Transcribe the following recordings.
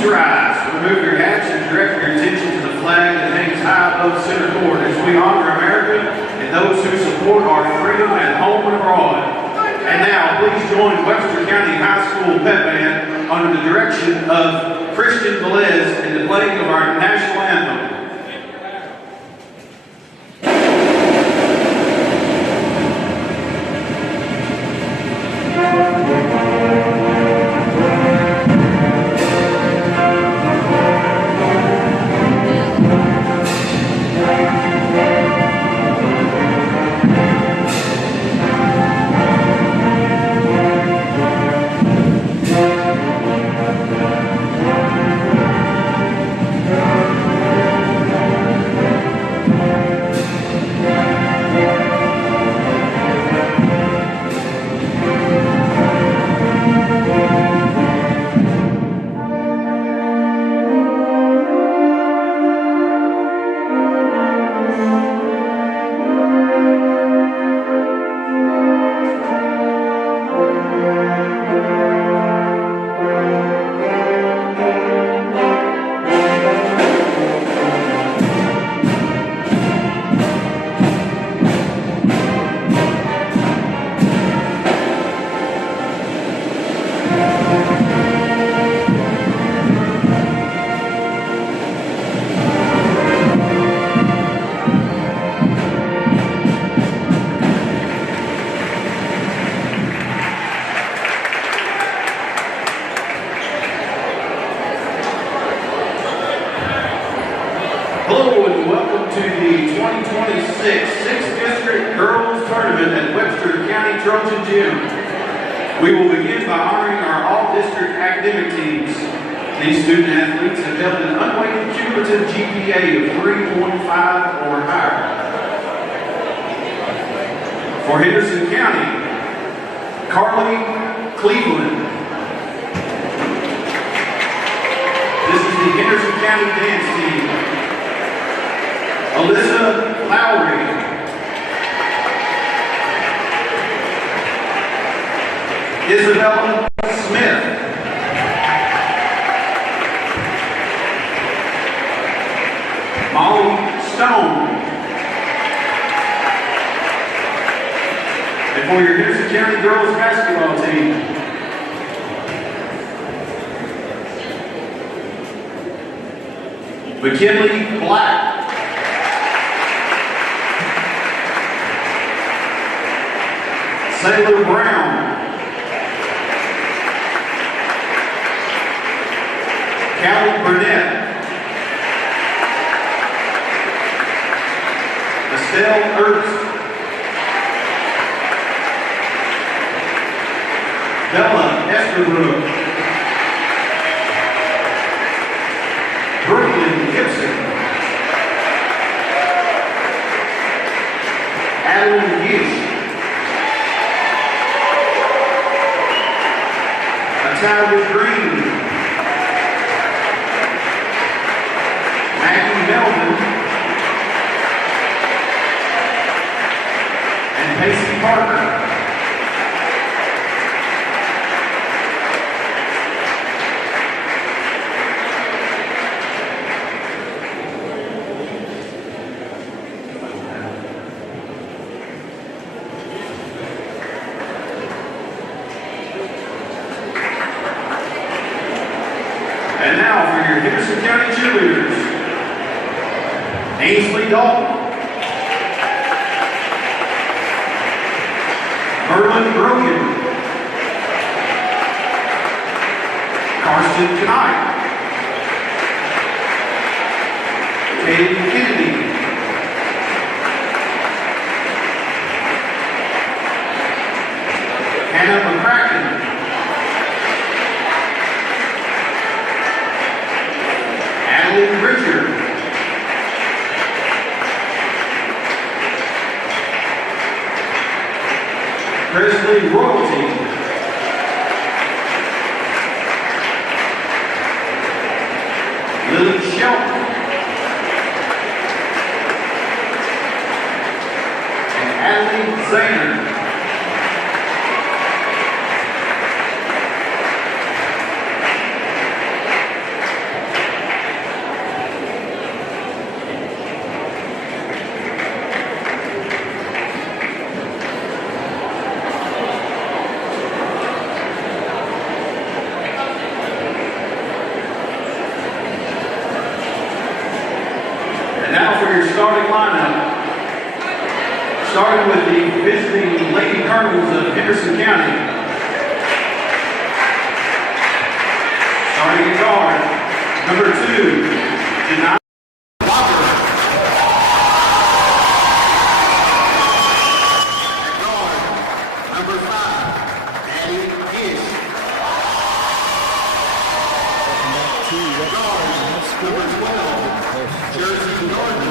Please rise, remove your hats, and direct your attention to the flag that hangs high above center court as we honor America and those who support our freedom at home and abroad. And now, please join Webster County High School Pep Band under the direction of Christian Velez in the playing of our national anthem. Hello and welcome to the 2026 6th District Girls Tournament at Webster County Trojan Gym. We will begin by honoring our all-district academic teams. These student athletes have held an unweighted cumulative GPA of 3.5 or higher. For Henderson County, Carly Cleveland. This is the Henderson County dance team. Alyssa Lowry. Isabella Smith. Molly Stone. And for your Henderson County girls basketball team, McKinley Black. Sailor Brown. Callie Burnett. Estelle Ernst. Bella Esterbrook. Brooklyn Gibson. Adeline Gish. Tyler Green, Maggie Melvin, and Pacey Parker. And now for your Henderson County cheerleaders, Ainsley Dalton, Merlin Brogan, Carson Knight, Kaylee Kennedy, Hannah McCracken, Richard, Presley Royalty, Lily Shelton, and Adeline Zahner. your starting lineup. Starting with the visiting Lady Colonels of Henderson County. Starting at guard, number 2, Janai Locker. At guard, number 5, Addie Gish. Guard, number 12, Jersey Norton.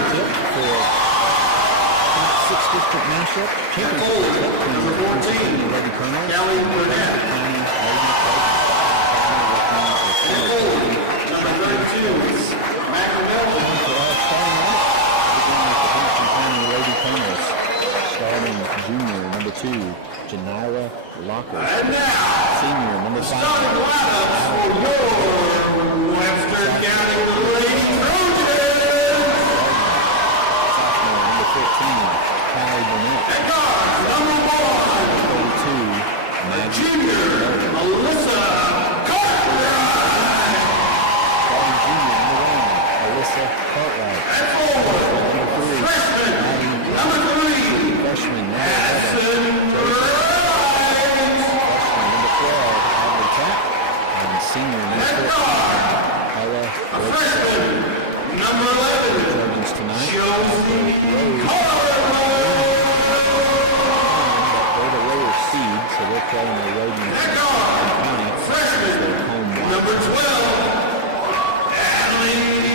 6th District Matchup Championship number 14, Kelly Burnett. Number 32, Macmillan. Starting junior, number 2, Janira Locker. And now, senior, number 5. Starting lineups for your Western County Lady Trojans. Sophomore, number 15. Callie Burnett. And guard, number 1, junior, Alyssa Cartwright. Starting junior, number 1, Alyssa Cartwright. And forward, freshman, number 3, freshman, number 11. Madison Freshman, number 12, Adley Tapp. And senior, number 14, Ella Rose. freshman, number 11, Trojans tonight. Josie Rose. They're the lower seed, so they're playing the Trojans County. freshman, number 12, Adley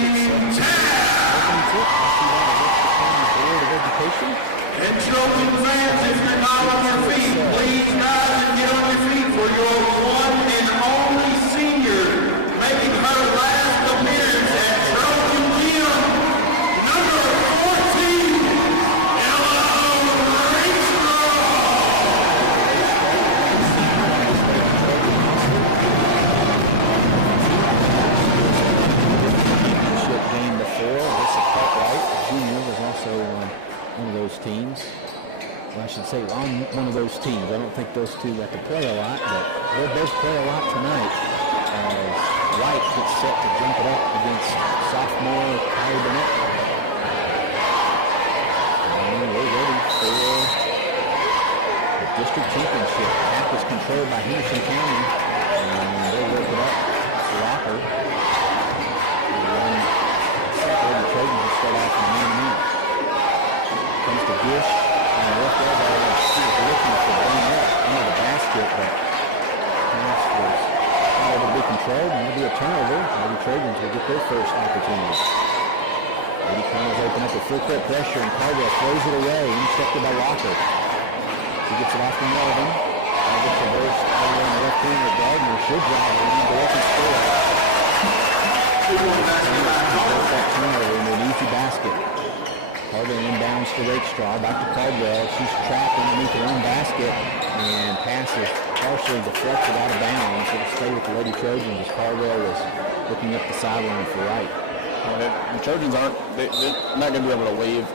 Board of Education. And Trojan fans, if you're not on your feet, please rise and get on your feet for your one and only senior making her last appearance at Trojan Gym, number 14, Ella Rachel. Championship game before. Alyssa Cartwright, junior, was also one of those teams. Well, I should say on one of those teams. I don't think those two got to play a lot, but they'll both play a lot tonight as White gets set to jump it up against sophomore Kylie Burnett. And we're ready for the district championship. Half is controlled by Henderson County, and they'll work it up to Locker. The Trojans will start off in a man-to-man. Comes to Gish, and the left elbow, she was looking for bring up into the basket, but pass was not able to be controlled, and it'll be a turnover. Maybe Trojans will get their first opportunity. Lady Colonels open up with full court pressure, and Caldwell throws it away, intercepted by Locker. She gets it off to Melvin. Gets a burst over on the left wing with Gardner. She'll drive it in, go up and score. That turnover into an easy basket. Caldwell inbounds to Rakestraw, back to Caldwell. She's trapped underneath her own basket, and pass is partially deflected out of bounds. It'll stay with the Lady Trojans as Caldwell was looking up the sideline for Wright. The Trojans they're not going to be able to leave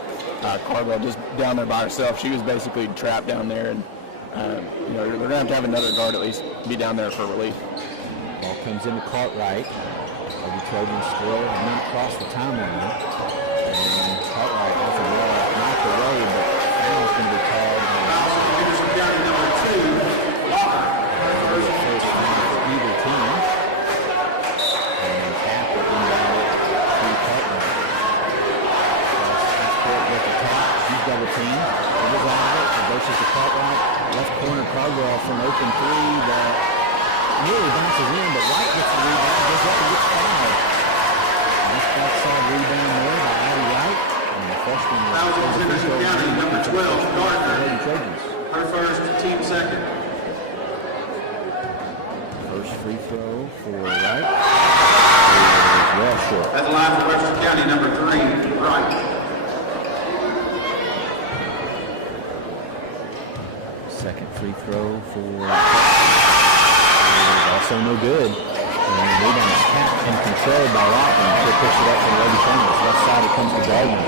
Caldwell just down there by herself. She was basically trapped down there, and they're going to have another guard at least be down there for relief. Ball comes into Cartwright. Lady Trojans throw and then across the timeline. And Cartwright has a ball knocked away, but foul's going to be called. Henderson County number 2, Locker. First foul for either team. And Tapp will inbound it to Cartwright. Half court with the Tapp. She's double teamed. It is out of it. Reverses to Cartwright. Left corner Caldwell from open three that nearly bounces in, but White gets the rebound, goes up and gets fouled. Nice backside rebound there by Addie White. And the freshman Fouls Henderson County, number 12, Gardner. Trojans. Her first, team second. First free throw for Wright. Is well short. At the line for Western County, number 3, Wright. Second free throw for also no good. And the rebound is tapped and controlled by Wright, and she'll push it up for the Lady Trojans. Left side it comes to Gardner.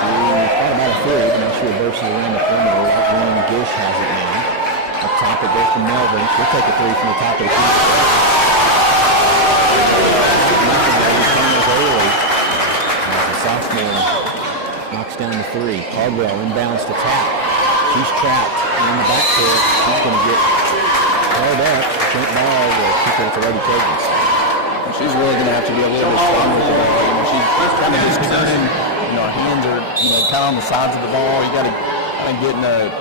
She thought about a three, but now she reverses around the corner. Right wing Gish has it now. Up top it goes to Melvin. She'll take a three from the top of the key. Lady Trojans early. As the sophomore three. Caldwell inbounds to Tap. She's trapped in the backcourt. She's going to get held up. Point ball will keep it with the Lady Trojans. She's really going to have to be a little bit stronger with her. She's kind of just turning. Her hands are kind of on the sides of the ball. You got to kind of get in a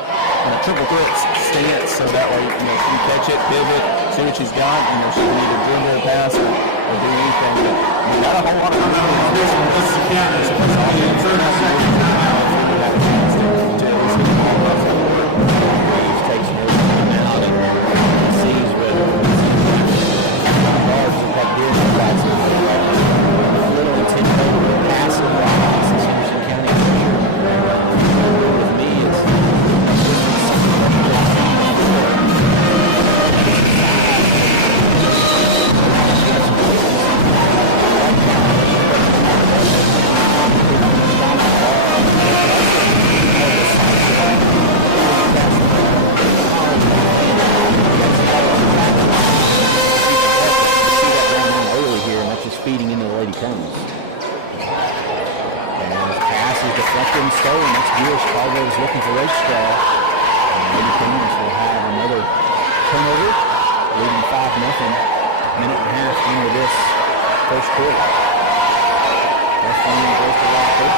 triple threat stance so that way she can catch it, pivot, see what she's got. She can either dribble or pass or do anything. But not a whole lot of feeding into the Lady Cones. And the pass is deflected and stolen. That's Gears. Caldwell is looking for Rakestraw. And the Lady Cones will have another turnover, leading 5-0. Minute and a half into this first quarter. Left lane goes to Locker.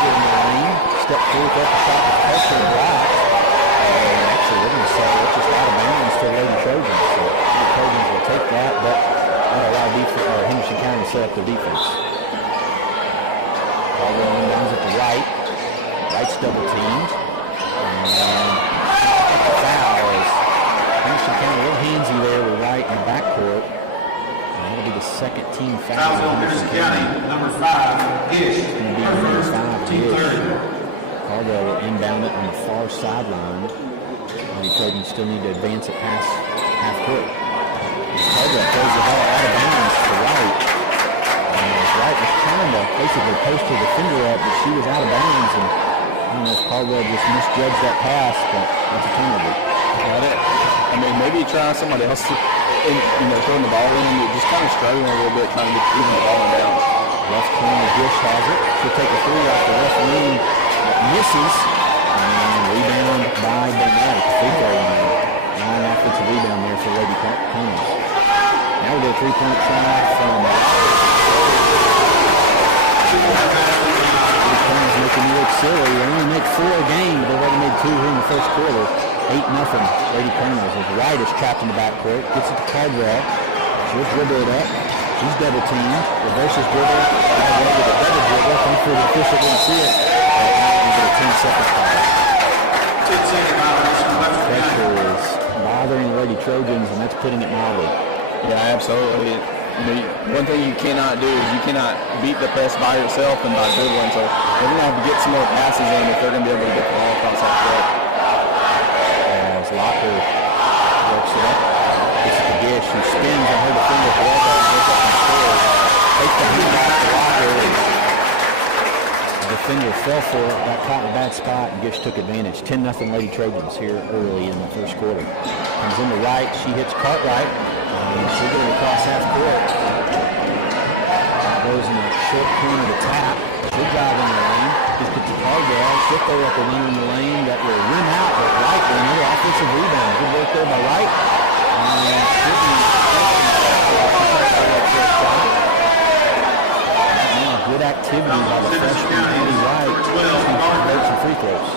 Get in the lane. Step through, got the shot. Pressure blocked. And actually, they're going to say it's just out of bounds to the Lady Trojans. So the Trojans will take that, but allow Henderson County to set up their defense. Caldwell inbounds at the right. Right's double teamed. And the foul is Henderson County a little handsy there with Wright in the backcourt. And that'll be the second team foul. Fouls on Henderson County, number 5, Gish. It's going to be number 5, Gish. Caldwell will inbound it on the far sideline. Lady Trojans still need to advance it past half court. Caldwell throws the ball out of bounds to Wright. And Wright was trying to basically post her defender up, but she was out of bounds. And I don't know if Caldwell just misjudged that pass, but that's a turnover. Maybe try somebody else to, throwing the ball in. You're just kind of struggling a little bit trying to get even the ball in bounds. Left corner, Gish has it. She'll take a three off the left wing. Misses. And rebound by Burnett. Free throw line. Long offensive rebound there for Lady Cones. Now we'll get a three-point try from Cones making me look silly. They only make 4 a game, but they've already made 2 here in the first quarter. 8-0 Lady Cones. As Wright is trapped in the backcourt. Gets it to Caldwell. She'll dribble it up. She's double teamed. Reverses dribble. Caldwell with a double dribble. Thankfully the official didn't see it. We get a 10-second foul. Pressure is bothering the Lady Trojans, and that's putting it mildly. Yeah, absolutely. One thing you cannot do is you cannot beat the press by yourself and by dribbling. So they're going to have to get some more passes in if they're going to be able to get the ball across that court. As Locker works it up, gets it to Gish, who spins on her defender for elbow and goes up and scores. Takes the hand off the Locker. The defender fell for it, got caught in a bad spot, and Gish took advantage. 10-0 Lady Trojans here early in the first quarter. Comes in the right, she hits Cartwright, and she'll get it across half court. Goes in the short corner to Tap. She'll drive in the lane. Just get to Caldwell. She'll throw up a winner in the lane that will rim out, but Wright with another offensive rebound. Good work there by Wright. And good activity by the freshman Eddie Wright. Make some free throws.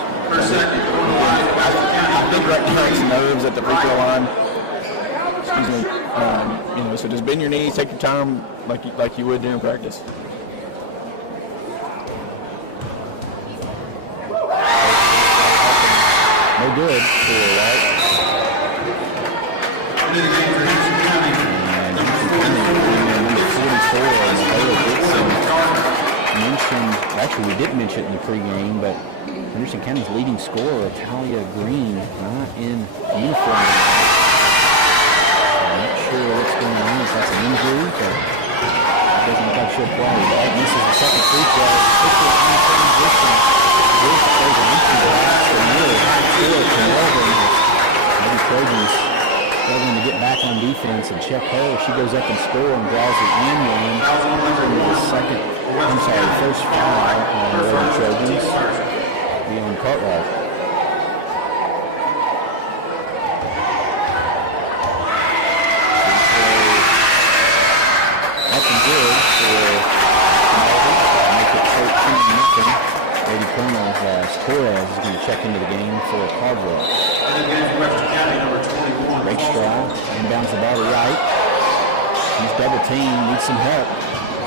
I think right now it's nerves at the free throw line. Excuse me. So just bend your knees, take your time like you would during practice. No good for Wright. Into the game for Henderson County. And number 44, Mahalia Dixon mentioned, actually we did mention it in the pregame, but Henderson County's leading scorer, Talia Green, not in uniform. I'm not sure what's going on, if that's an injury, but it doesn't look like she'll play. Right, misses the second free throw. Quickly in transition. This plays an empty blast for nearly half court to Melbourne. Maybe Trojans struggling to to get back on defense and check her. She goes up and scores and draws the end one. The first foul on the Trojans. Beyond Cartwright. Up and good for Melvin. Make it 13-0. Lady Colonel Torres is going to check into the game for Caldwell. Rakestraw inbounds the ball to right. He's double teamed, needs some help.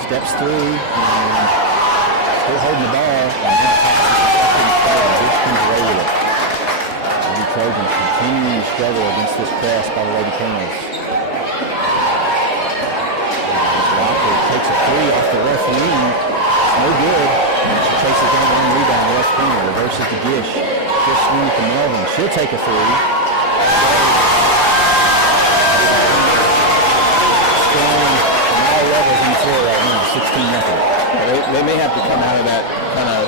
Steps through and still holding the ball. And now Bush comes away with it. Lady Trojans continue to struggle against this press by the Lady Colonels. Walker takes a three off the left wing. It's no good. She chases down one rebound left corner. Reverses to Gish. She'll swing to Melvin. She'll take a three. Scoring from all levels in the floor right now. 16-0. They may have to come out of that kind of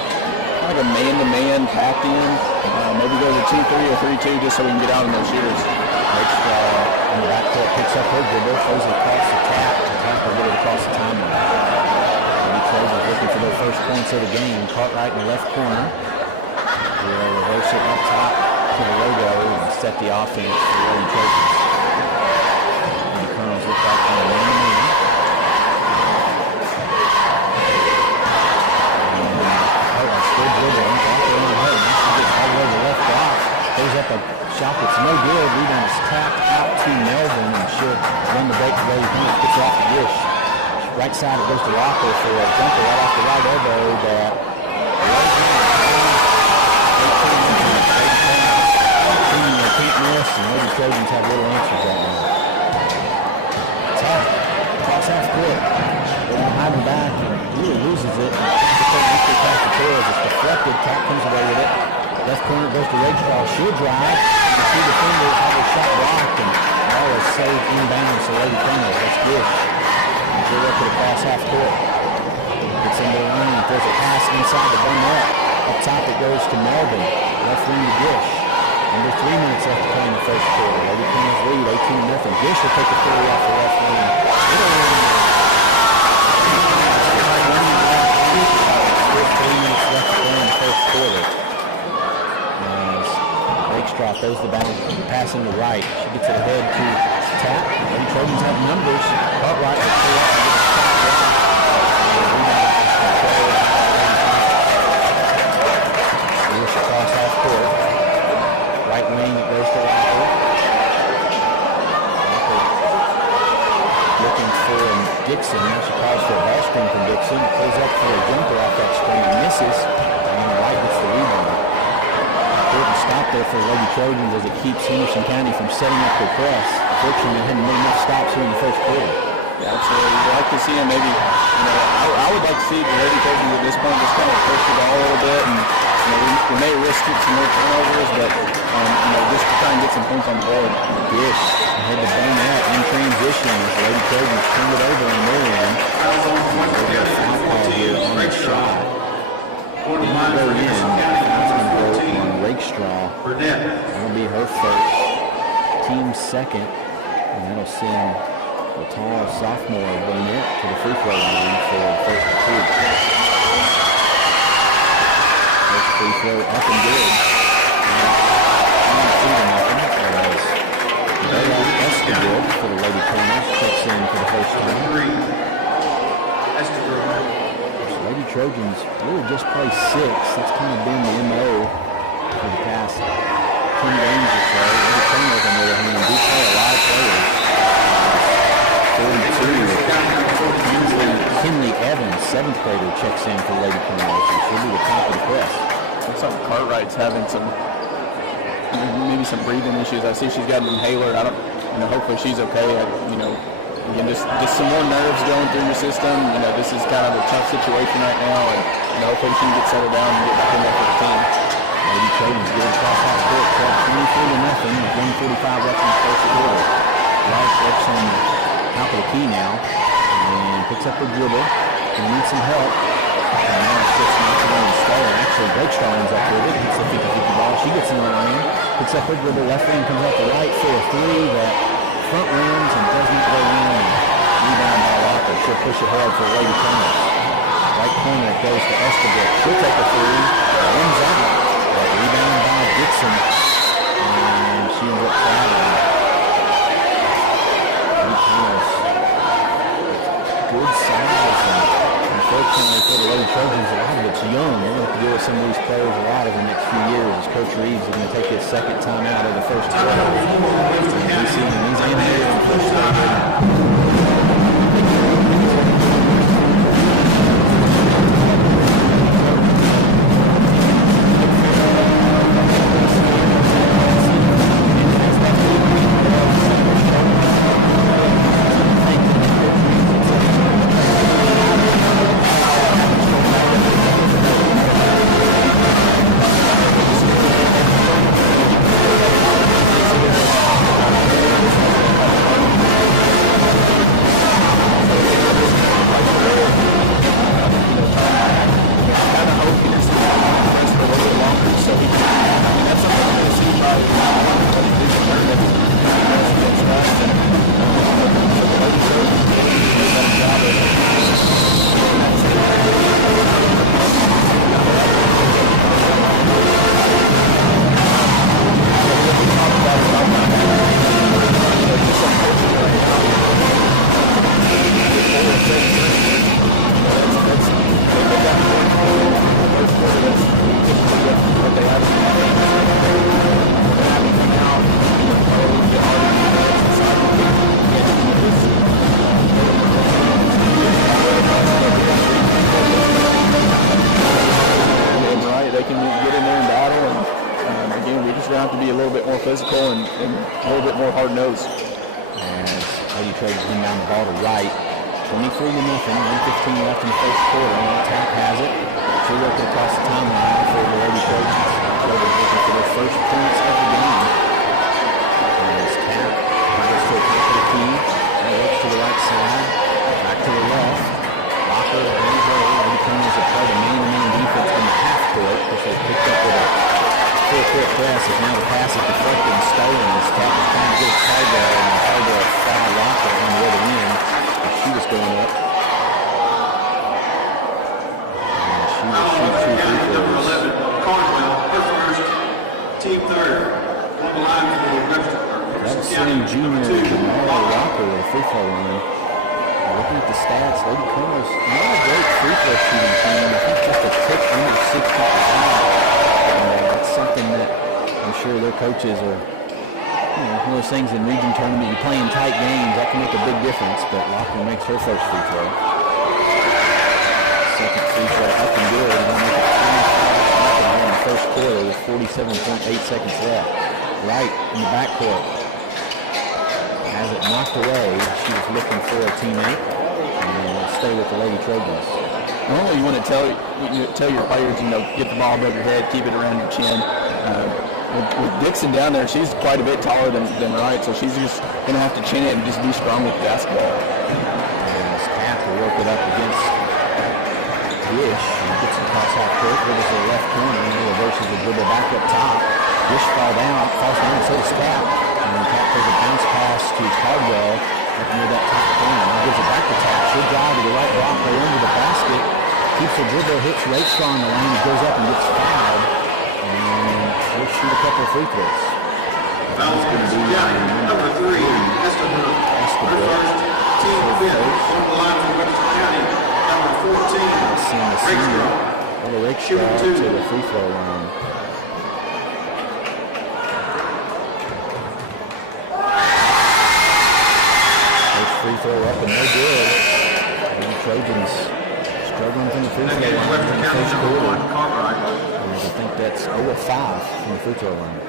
like a man-to-man packed in. Maybe go to 2-3 or 3-2 just so we can get out on those shooters. In the backcourt picks up her dribble, throws it across the tap, and tap will get it across the timeline. Lady Trojans looking for their first points of the game. Cartwright in the left corner. We'll reverse it up top to the logo and set the offense for Lady Trojans. Lady Colonels look like on the man-to-man. Cartwright still dribbling, back there on her. Now she gets all the way to the left block. Throws up a shot that's no good. Rebound is tapped out to Melvin, and she'll run the break to Lady Colonels. Gets it off the Gish. Right side, it goes to Walker for a jumper right off the right elbow. That they can't miss, and Lady Trojans have little answers right now. Tap, cross half court. They're behind the back, and really loses it. It's deflected. Tap comes away with it. Left corner goes to Rakestraw. She'll drive. The two defenders have a shot blocked, and all is saved inbounds to Lady Colonels. That's Gish. She'll work it across half court. Gets into the lane, throws a pass inside the bum up. Up top it goes to Melvin. Left wing to Gish. Under 3 minutes left to play in the first quarter. Lady Colonels lead 18-0. Gish will take a three off the left wing. Still 3 minutes left to play in the first quarter. Rakestraw throws the pass in the right. She gets it ahead to Tap. Lady Trojans have numbers. Cartwright will pull up and get a shot. Gish across half court. Right wing, it goes to Walker. Looking for Dixon. Now she calls for a ball screen from Dixon. Pulls up for a jumper off that screen and misses. And the right gets the rebound. Important stop there for Lady Trojans as it keeps Henderson County from setting up their press. Unfortunately, they hadn't made enough stops here in the first quarter. Yeah, absolutely. We'd like to see them maybe, I would like to see the Lady Trojans at this point just kind of push the ball a little bit, and we may risk it some more turnovers, but just to try and get some points on the board. Gish had to bang out in transition as Lady Trojans turned it over on their end. We'll get a foul call here on the shot. It might go in. It's going to go on Rakestraw. That'll be her first, team's second, and that'll send the tall sophomore Burnett to the free throw line for the first two. First free throw up and good. That's good for the Lady Colonels. Checks in for the first time. Lady Trojans really just play 6. That's kind of been the MO for the past 10 games or so. Lady Colonels, on the other hand, do play a lot of players. 42. Kinley Evans, 7th grader, checks in for Lady Colonels, and she'll be the top of the press. Looks like Cartwright's having maybe some breathing issues. I see she's got an inhaler. Hopefully she's okay. Again, just some more nerves going through your system. This is kind of a tough situation right now, and hopefully she can get settled down and get back in there for the team. Lady Trojans get across half court, 23-0, with 1:45 left in the first quarter. Rice works on the top of the key now, and picks up the dribble. Gonna need some help. And now it's just not going to stay. Actually, Rakestraw ends up with it. Hits the 50-50 ball. She gets in the lane. Picks up her dribble. Left lane comes out the right for a three that front rims and does not go in. Rebound by Walker. She'll push ahead for Lady Thomas. Right corner it goes to Estabrook. She'll take a three. Runs out. But rebound by Dixon. And she ends up traveling. Lady Thomas. Good size. And unfortunately for the Lady Trojans, a lot of it's young. They're going to have to deal with some of these players a lot over the next few years as Coach Reeves is going to take his second time out of the first quarter. And we see him. He's in there in the first quarter. Physical and a little bit more hard-nosed. As Lady Trojans bring down the ball to right. 23-0, 1:15 left in the first quarter. And Tap has it. She'll work it across the timeline for the Lady Trojans. Trojans looking for their first points of the game. As Tap goes to the top of the key. And works to the right side. Back to the left. Locker and Lady Trojans have played a man-to-man defense in the half court, which they picked up with a full-court press. As now the pass is deflected and stolen as Tap is trying to get a Cardwell, and Cardwell foul Locker on the other end. And she was going up. And she will shoot 2 free throws. 11, Cardwell, her first, team third. On the line for the Webster. That was sitting junior Jamal Locker with a free throw line. Looking at the stats, Lady Cardwell's not a great free throw shooting team. I think just a tick under 60%. That's something that I'm sure their coaches are, one of those things in region tournament, you play in tight games, that can make a big difference, but Locker makes her first free throw. Second free throw up and good, and they'll make it 25 in the first quarter with 47.8 seconds left. Right in the backcourt. Has it knocked away, she was looking for a teammate, and will stay with the Lady Trojans. Normally you want to tell your players, get the ball above your head, keep it around your chin. With Dixon down there, she's quite a bit taller than Wright, so she's just going to have to chin it and just be strong with the basketball. As Tap will work it up against Gish. Gets it across half court, goes to the left corner, and reverses the dribble back up top. Gish falls down, so does Tap. And then Tap throws a bounce pass to Cardwell up near that top corner. Now gives it back to Tap. She'll drive to the right block, go under the basket. Keeps the dribble, hits Rachel on the lane, goes up and gets fouled. And she'll shoot a couple of free throws. That's going to be number 3, Estabrook. First, team fifth. On the line for Webster County, number 14. Seeing the senior, Rachel to the free throw line. First free throw up and no good. The Trojans struggling from the free throw line in the first quarter. I think that's 0 of 5 from the free throw line.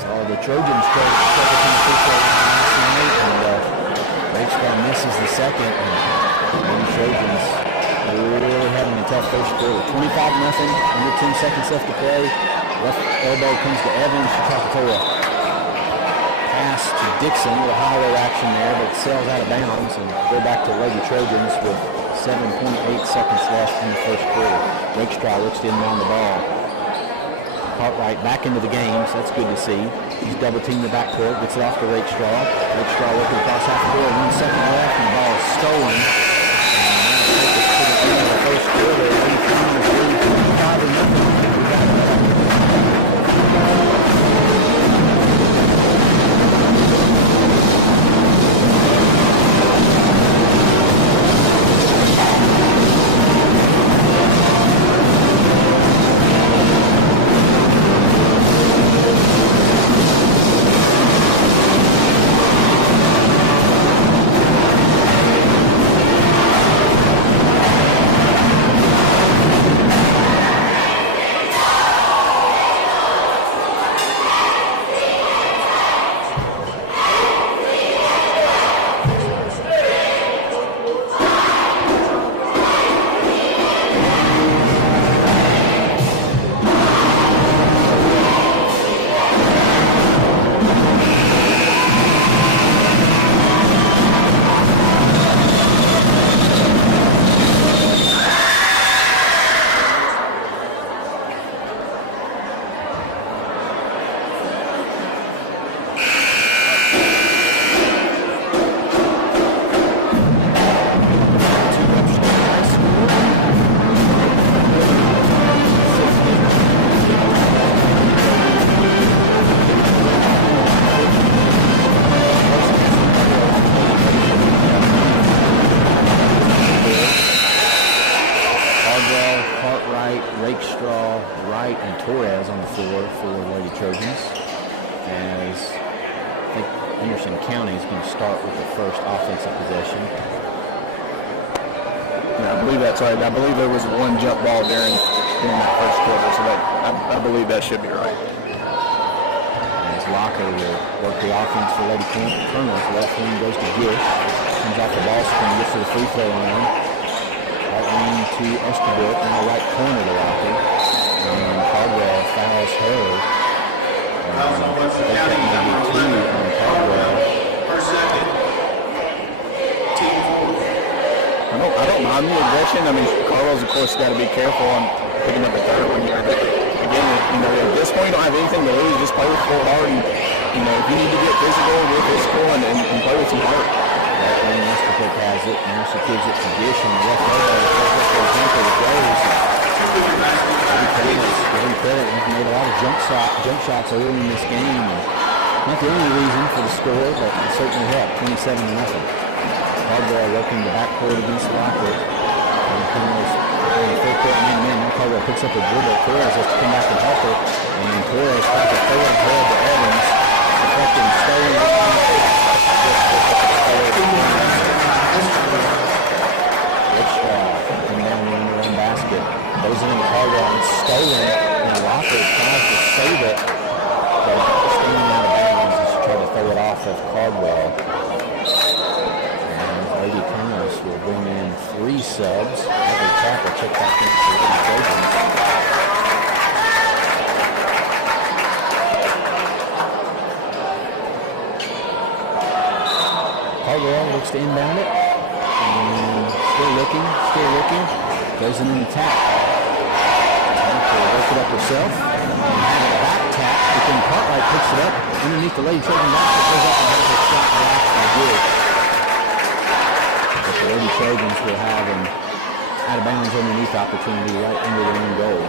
So the Trojans struggled from the free throw line last night, and Rachel misses the second. And the Trojans really having a tough first quarter. 25-0, under 10 seconds left to play. Left elbow comes to Evans. She tries to throw a pass to Dixon. A little highway action there, but it sails out of bounds and go back to Lady Trojans with 7.8 seconds left in the first quarter. Rakestraw looks to inbound the ball. Cartwright back into the game, so that's good to see. He's double-teamed the backcourt, gets it off to Rakestraw. Rakestraw working across half court, 1 second left, and the ball is stolen. And that'll take us to the end of the first quarter. Lady Trojans lead 25-0. Rakestraw, Wright, and Torres on the floor for Lady Trojans. As I think Henderson County is going to start with the first offensive possession. Yeah, I believe that's right. I believe there was one jump ball during that first quarter, so I believe that should be right. As Locker will work the offense for Lady Colonels. Left wing goes to Gish. Comes off the ball screen, gets to the free throw line. Right wing to Estabrook, now right corner to Locker. And Caldwell fouls her. Fouls on Western County, number 11 on Caldwell. First second. Team 4. I don't mind the aggression. I mean, Caldwell's, of course, got to be careful on picking up the third one here. But again, at this point, you don't have anything to lose. Just play with full heart. And, if you need to get physical, get physical and play with some heart. Right wing Estabrook has it. Now she gives it to Gish on the left elbow. For example, the goes. Gary Credit has made a lot of jump shots early in this game. And not the only reason for the score, but it certainly helped. 27-0. Caldwell working the backcourt against Locker. And Colonels in the full court man. Now Caldwell picks up a dribble. Torres has to come back and help her. And Torres tries to throw it ahead to Evans. Deflecting, stolen. And down in their own basket. Goes into Caldwell and it's stolen. And Locker tries to save it. But staying out of bounds as she tried to throw it off of Caldwell. Lady Colonels will bring in 3 subs. Every tackle check back in for Lady Trojans. Caldwell looks to inbound it. And still looking. Goes in an attack. Trying to work it up herself. And have a back tap. Within Cartwright picks it up underneath the Lady Trojan basket. Goes up and has a shot back and good. The Lady Trojans will have an out-of-bounds underneath opportunity right under their own goal.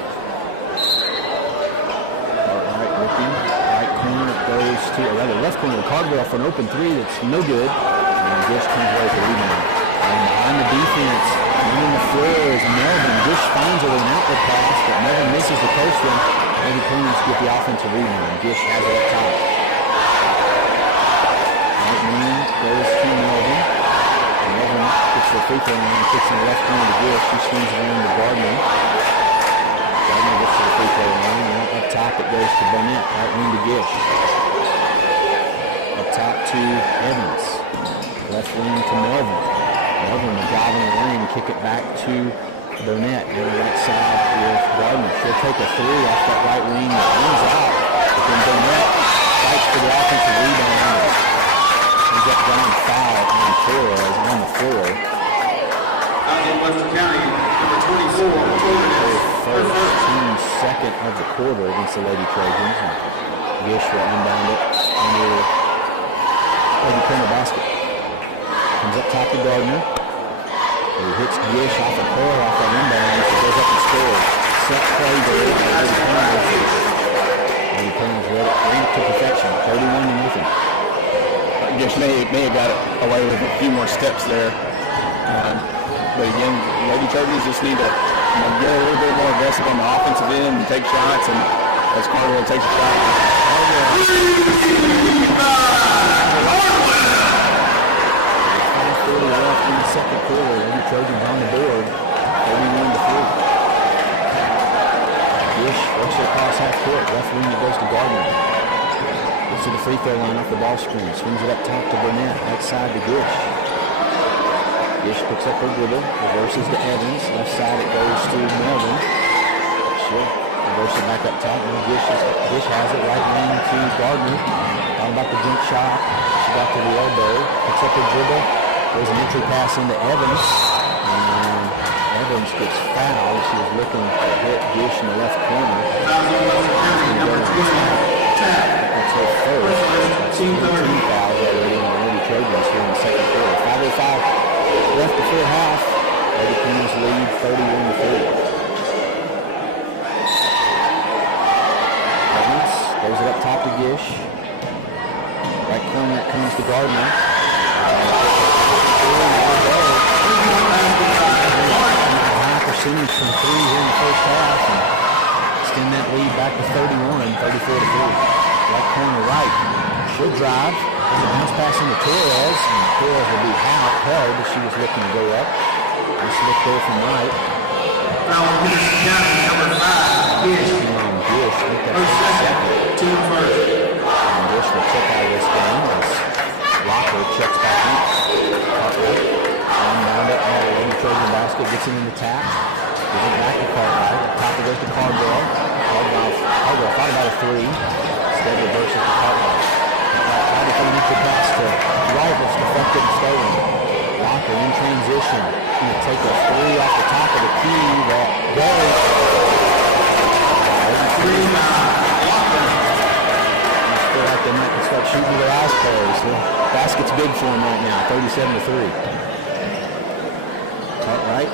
Cartwright looking, right corner goes to, or rather left corner to Caldwell for an open 3 that's no good. And Gish comes away with a rebound. And behind the defense, running the floor is Melvin. Gish finds her with an outlet pass, but Melvin misses the post one. Lady Trojans get the offensive rebound. Gish has it up top. Right wing goes to Melvin. Melvin gets the free throw line, kicks in the left corner to Gish. She swings around to Gardner. Gardner gets to the free throw line. Now up top it goes to Burnett. Right wing to Gish. Up top to Evans. Left wing to Melvin. Melvin will drive in the lane, kick it back to Burnett. On the right side with Gardner. She'll take a 3 off that right wing. It runs out. But then Burnett fights for the offensive rebound. He's up John foul on Torres on the floor. Out in Western County, number 24, Torres. first, team's second of the quarter against the Lady Trojans. And Gish will inbound it under Lady Premier basket. Comes up top to Gardner. He hits Gish off a curl off that inbound. He goes up and scores. Set play there. Lady Premier's ran it to perfection. 31-0. Gish may have got away with a few more steps there. But again, Lady Trojans just need to get a little bit more aggressive on the offensive end and take shots. And as Cardwell takes a shot. 5:40 left in the second quarter. Lady Trojans on the board. 31-3. Gish works it across half court. Left wing it goes to Gardner. Gets to the free throw line off the ball screen. Swings it up top to Burnett. Outside to Gish. Gish picks up her dribble. Reverses to Evans. Left side it goes to Melvin. She'll reverse it back up top. Now Gish has it. Right wing to Gardner. Talking about the jump shot. She got to the elbow. Picks up her dribble. There's an entry pass into Evans. And Evans gets fouled. She was looking to hit Gish in the left corner. That's her first. That's 13 fouls already on the Lady Trojans here in the second quarter. 5:05 left before half. Lady Premier's lead 31-3. Evans throws it up top to Gish. Right corner it comes to Gardner. High percentage from three here in the first half. And extend that lead back to 31, 34-3. Right corner right. She'll drive. There's a bounce pass into Torres. And Torres will be held as she was looking to go up. Just look there from right. Foul on Henderson County, number 5, Gish. Gish. First second, team first. And Gish will check out of this game as Locker checks back in. Cartwright. Unbound it. Now the Lady Trojan basket gets it in the tap. Gives it back to Cartwright. Top it goes to Cardwell. Cardwell thought about a three. Instead reverses to Cartwright. Cartwright tried to put an extra pass to Wright, but it's deflected and stolen. Locker in transition. Going to take a three off the top of the key that goes. Feel like they might start shooting with their eyes closed. The basket's big for them right now, 37-3. Cartwright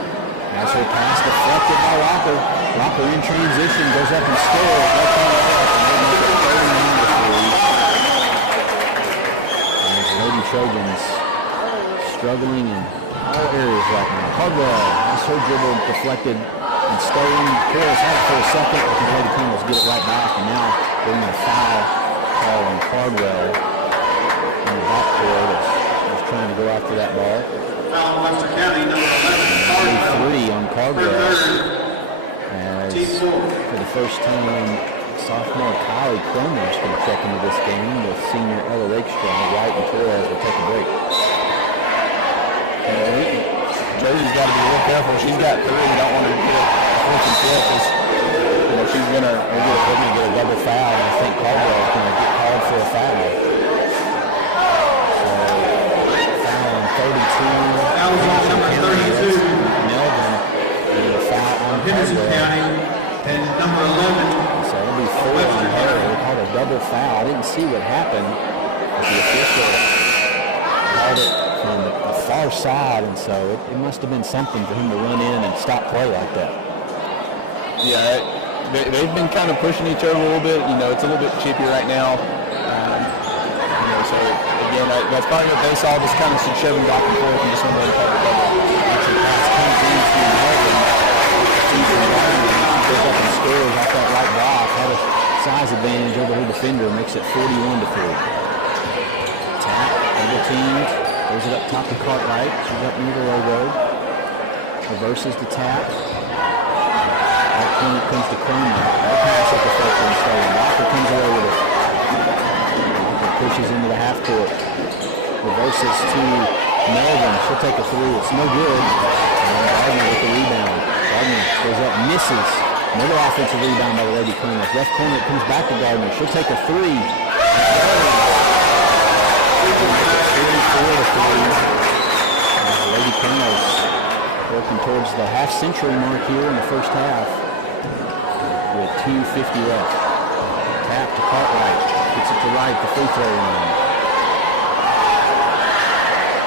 has her pass deflected by Locker. Locker in transition, goes up and scores. Left hand left, and they make it 39-3. And the Lady Trojans struggling in all areas right now. Cardwell has her dribble deflected and stolen. Torres had it for a second, but the Lady Cardinals get it right back, and now they're going to foul call on Cardwell in the backcourt is trying to go after that ball. Foul on Webster County, number 11, 3 on Cardwell. As for the first time, sophomore Kylie Cromer is going to check into this game with senior Ella Rakestraw. White and Torres will take a break. Josie's got to be real careful. She's got 3. You don't want her to get a fourth and fifth. She's going to get a double foul, and I think Caldwell is going to get called for a foul. So, foul on 32. Foul on number 32. Melvin, and a foul on Henderson Caldwell. County, and number 11. So it'll be 4 on her. They called a double foul. I didn't see what happened, but the official called it from the far side, and so it must have been something for him to run in and stop play like that. Yeah, they've been kind of pushing each other a little bit. It's a little bit chippy right now. So again, that's probably what they saw, just kind of some shoving back and forth and just one way to cover double. Actually, pass comes into Melvin. Sees the environment. She goes up and scores off that right block. Had a size advantage over her defender. Makes it 41-3. Tap, double teamed. Goes it up top to Cartwright. She's up near the logo. Reverses the tap. Right corner comes to Cromer. That pass at the first one stolen. Locker comes away with it. Locker pushes into the half court. Reverses to Melvin. She'll take a three. It's no good. And Gardner with the rebound. Gardner goes up, misses. Another offensive rebound by the Lady Cardinals. Left corner, it comes back to Gardner. She'll take a three. 34-3. The Lady Cardinals working towards the half-century mark here in the first half. with 2:50 left. Tap to Cartwright. Gets it to right, the free throw line.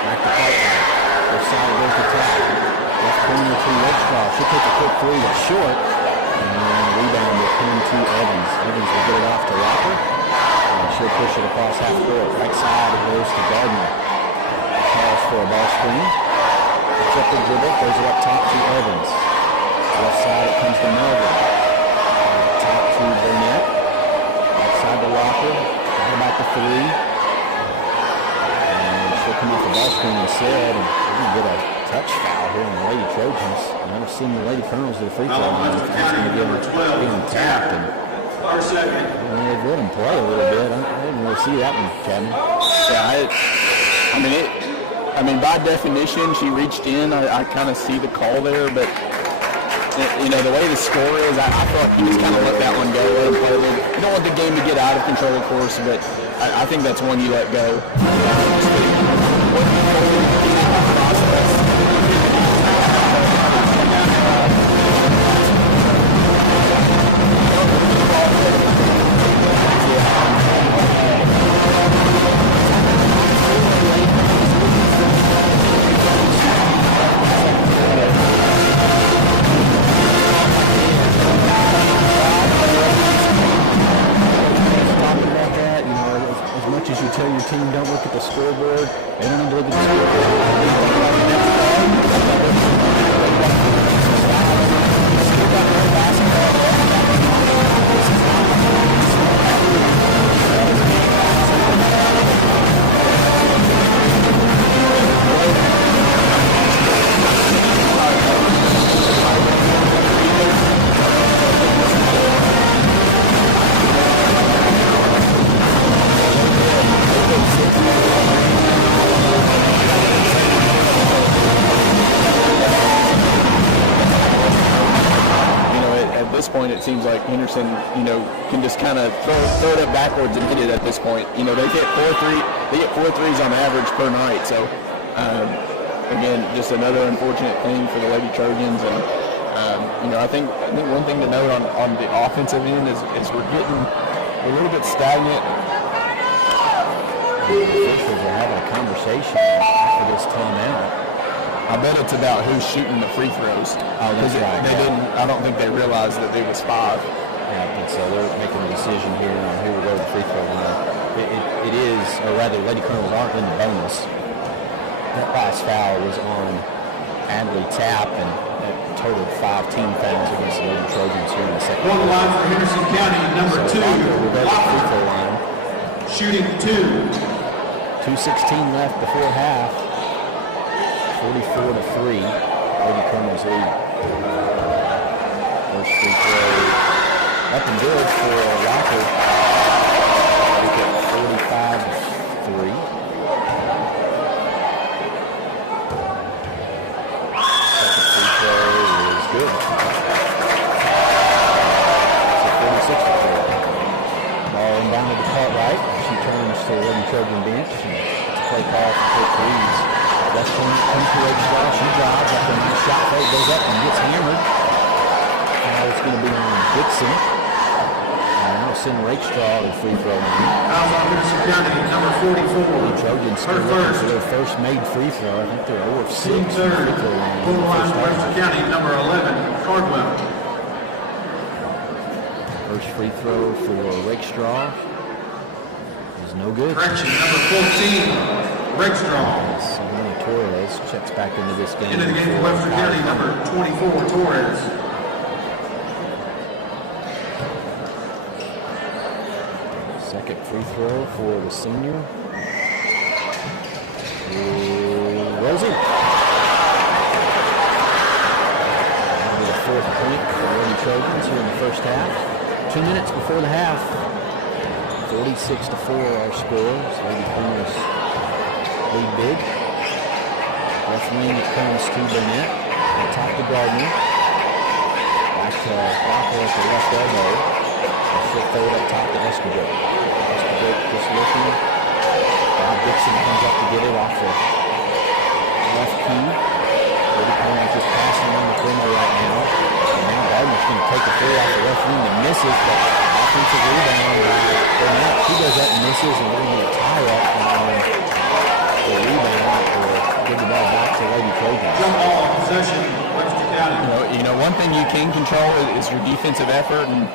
Back to Cartwright. Left side goes to Tap. Left corner to Redstraw. She'll take a quick three that's short. And then rebound will come to Evans. Evans will get it off to Walker. And she'll push it across half court. Right side it goes to Gardner. Calls for a ball screen. Picks up the dribble. Throws it up top to Evans. Left side it comes to Melvin. Right top to Burnett. Right side to Walker. Right about the three. And she'll come off the ball screen instead. And we're going to get a touch foul here in the Lady Trojans. I've seen the Lady Colonels do the free throw line. It's going to get them tapped. And they've let them play a little bit. I didn't really see that one, Kevin. Yeah, I mean, by definition, she reached in. I kind of see the call there, but you know the way the score is, I feel like you just kind of let that one go. Let them play a little. You don't want the game to get out of control, of course, but I think that's one you let go. As you tell your team, don't look at the scoreboard. They don't need to look at the Point, it seems like Henderson, can just kind of throw it up backwards and hit it at this point. They get 4 threes on average per night. So again, just another unfortunate thing for the Lady Trojans. And I think one thing to note on the offensive end is we're getting a little bit stagnant. The officials are having a conversation after this timeout. I bet it's about who's shooting the free throws. Oh, that's right. They didn't. I don't think they realized that there was 5. Yeah, and so they're making a decision here on who will go to the free throw line. It is, or rather, Lady Colonels aren't in the bonus. That last foul was on Adley Tapp, and it totaled 5 team fouls against the Lady Trojans here in the second. On the line for Henderson County, number 2. Will go to the free throw line. Shooting 2. 2:16 left before half. 44-3, Lady Colonels lead. First free throw up and good for Walker. Make it 45-3. Second free throw is good. It's a 46-4. Ball inbounded to Cartwright. She turns to the Lady Trojan bench. It's a play call for quick threes. Left corner comes to Redstraw. She drives after a nice shot fake, goes up and gets hammered. Now it's going to be on Dixon. And that'll send Redstraw to the free throw line. Foul on Henderson County, number 44. The Trojans still looking for their first made free throw. I think they're 0 of 6 Team on the third. free throw line. Full line for Webster County, number 11, Cardwell. First free throw for Redstraw is no good. Correction, number 14, Redstraw. Torres checks back into this game. Into the game for Webster County, number 24, Torres. Second free throw for the senior. Rosie. That'll be the 4th point for the Lady Trojans here in the first half. 2 minutes before the half. 46-4 our score. Lady Colonels lead big. Left wing it comes to Burnett. Top to Gardner. Back to Walker at the left elbow. She'll throw it up top to Escobar. Escobar just looking. Bob Dixon comes up to get it off the left key. Lady Colonels just passing on the perimeter right now. And now Gardner's going to take a three off the left wing that misses, but offensive rebound by Burnett. He does that and misses, and we're going to get a tie-up on the rebound or give the ball back to Lady Trojans. Jump ball, possession, Webster County. You know, one thing you can control is your defensive effort and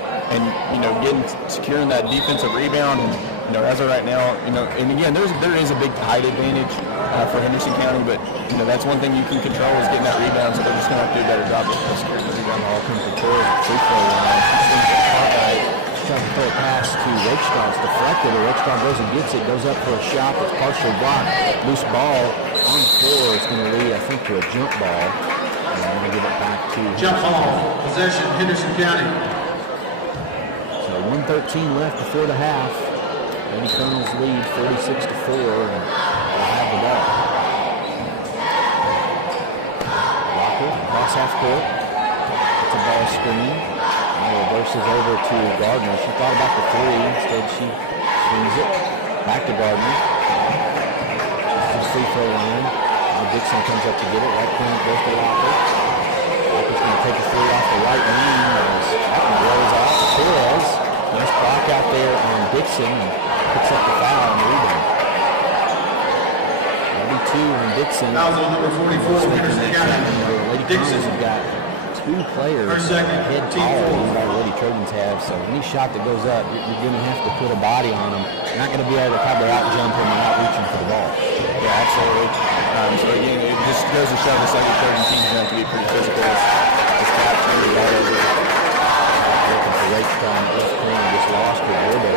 securing that defensive rebound. And as of right now, and again, there is a big height advantage for Henderson County, but that's one thing you can control is getting that rebound. So they're just going to have to do a better job of securing the rebound. Ball comes to Torres at free throw line. She swings it right. She's trying to throw a pass to Rakestraw. It's deflected. Rakestraw goes and gets it. Goes up for a shot. It's partially blocked. Loose ball on the floor. It's going to lead, I think, to a jump ball. And I'm going to give it back to jump ball, possession, Henderson County. So 1:13 left before the half. Lady Colonels lead 46-4, and they'll have the ball. Walker, cross half court. It's a ball screen. Now reverses over to Gardner. She thought about the three. Instead, she swings it back to Gardner. This is free throw line. Now Dixon comes up to get it. Right corner goes to Walker. Walker's going to take a three off the right wing as that one rolls off. Torres, nice block out there on Dixon, and picks up the foul on the rebound. 32 on Dixon. Fouls on number 44, Henderson County. Lady Colonels have got two players head taller than our Lady Trojans have, so any shot that goes up, you're going to have to put a body on them. You're not going to be able to probably out-jump them and out-reaching for the ball. Yeah, absolutely. So again, it just goes to show this Lady Trojan team's going to have to be pretty physical. Just capturing the ball over. Looking for Rakestraw on the left corner, just lost her dribble.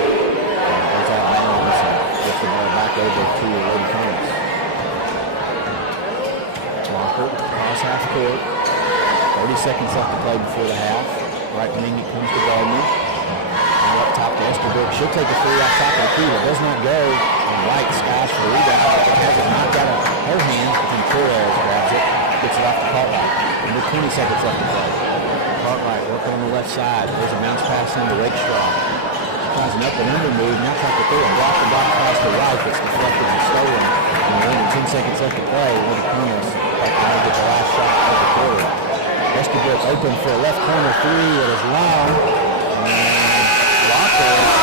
Goes out of bounds and gets the ball back over to the Lady Colonels. Walker, cross half court. 30 seconds left to play before the half. Right wing, it comes to Gardner. Now up top to Esterberg. She'll take a three off top of the key. It does not go. And White skies for a rebound. It has it knocked out of her hands, but then Torres grabs it. Gets it off the Cartwright. Under 20 seconds left to play. Cartwright working on the left side. There's a bounce pass into Rakestraw. Tries an up and under move. Now tries to throw a block pass to White. It's deflected and stolen. And we're under 10 seconds left to play. Lady Colonels like to get the last shot of the quarter. Esterberg open for a left corner three. It is long. And Walker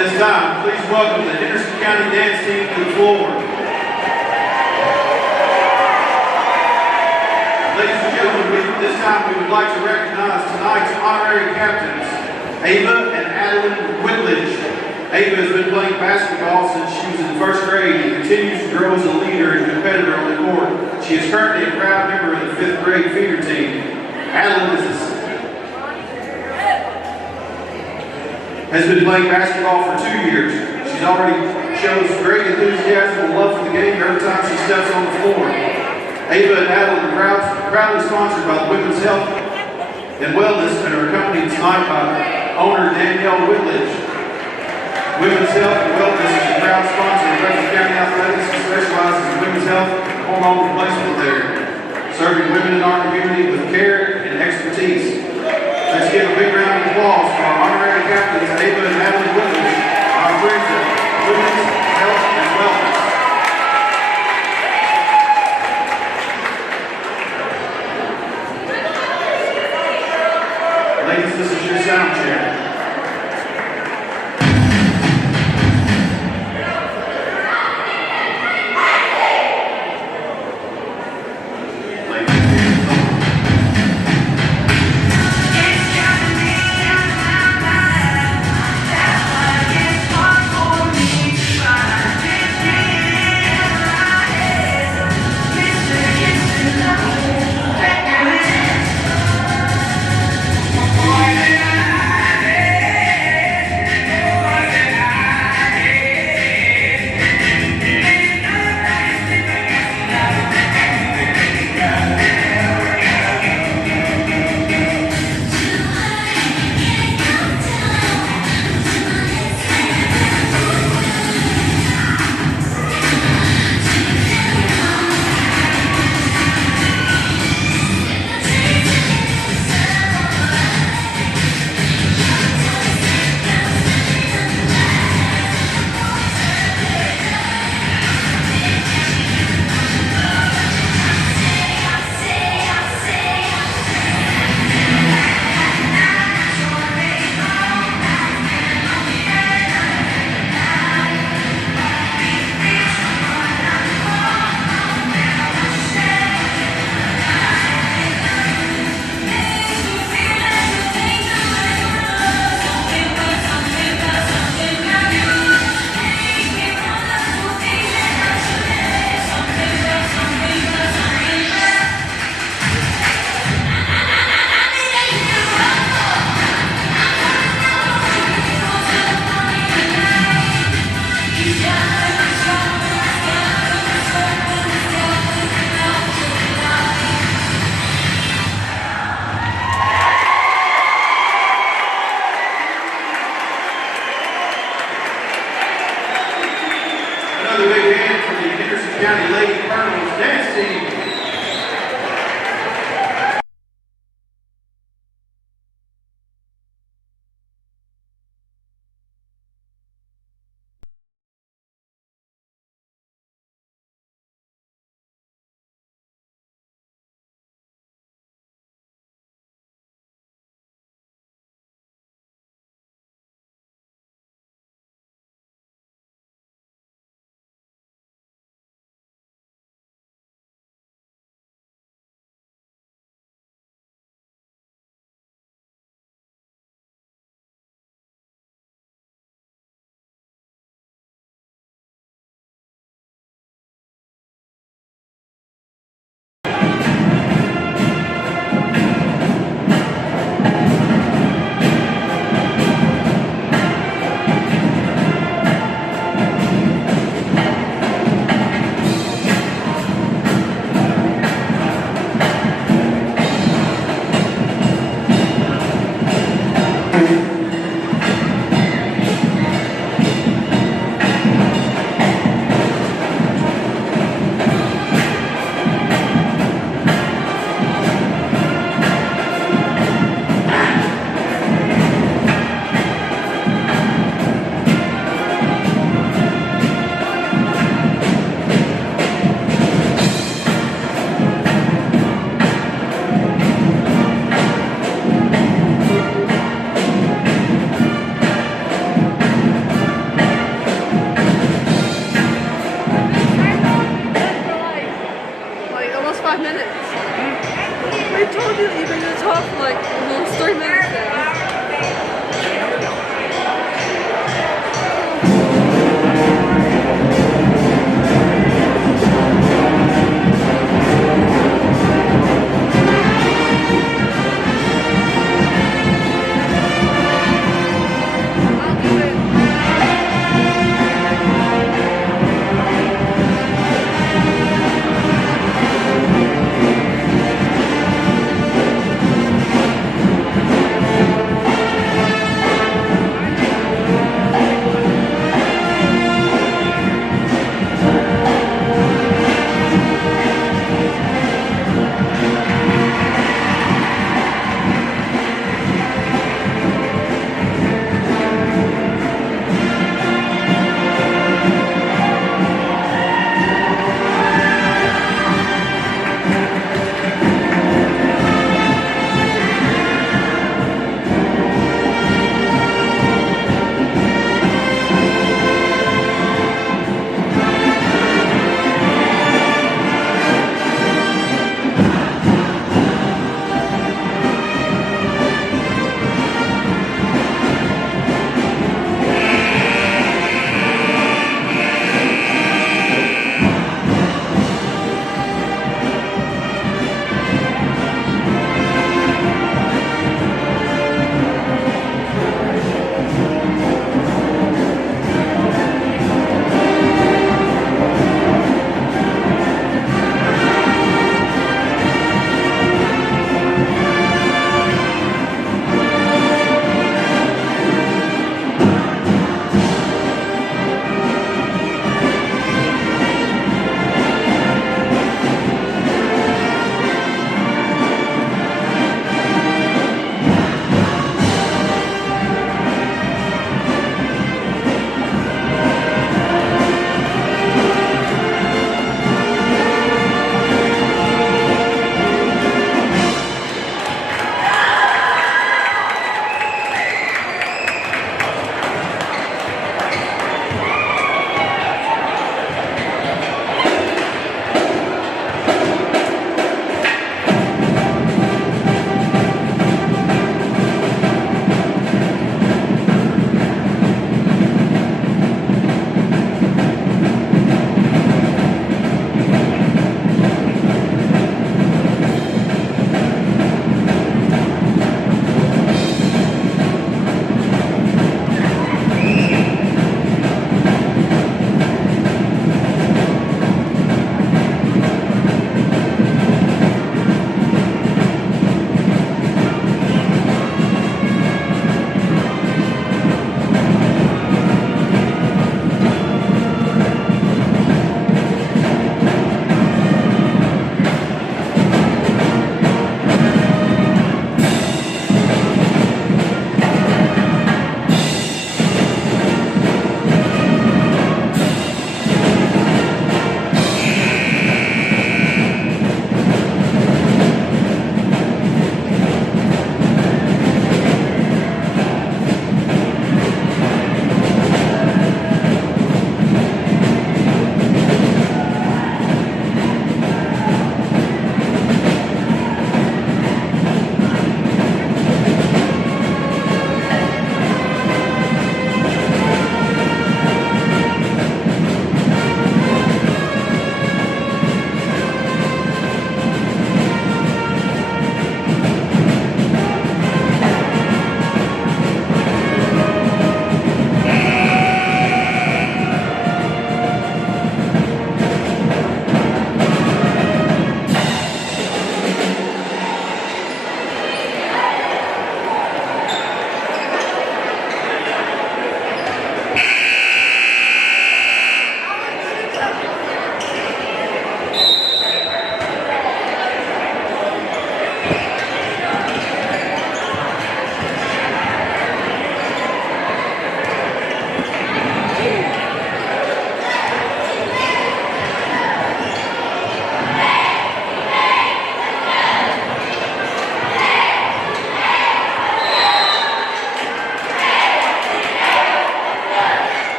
this time, please welcome the Henderson County dance team to the floor. Ladies and gentlemen, this time we would like to recognize tonight's honorary captains, Ava and Adeline Whitledge. Ava has been playing basketball since she was in first grade and continues to grow as a leader and competitor on the court. She is currently a proud member of the 5th grade feeder team. Adeline has been playing basketball for 2 years. She's already shows great enthusiasm and love for the game every time she steps on the floor. Ava and Adeline are proudly sponsored by the Women's Health and Wellness and are accompanied tonight by owner Danielle Whitledge. Women's Health and Wellness is a proud sponsor of Webster County Athletics and specializes in women's health and hormone replacement therapy, serving women in our community with care and expertise. Let's give a big round of applause for our honorary captains, Ava and Adeline Whitledge, our friends of Women's Health and Wellness. Ladies, this is your sound check. County Lady Colonels dance team.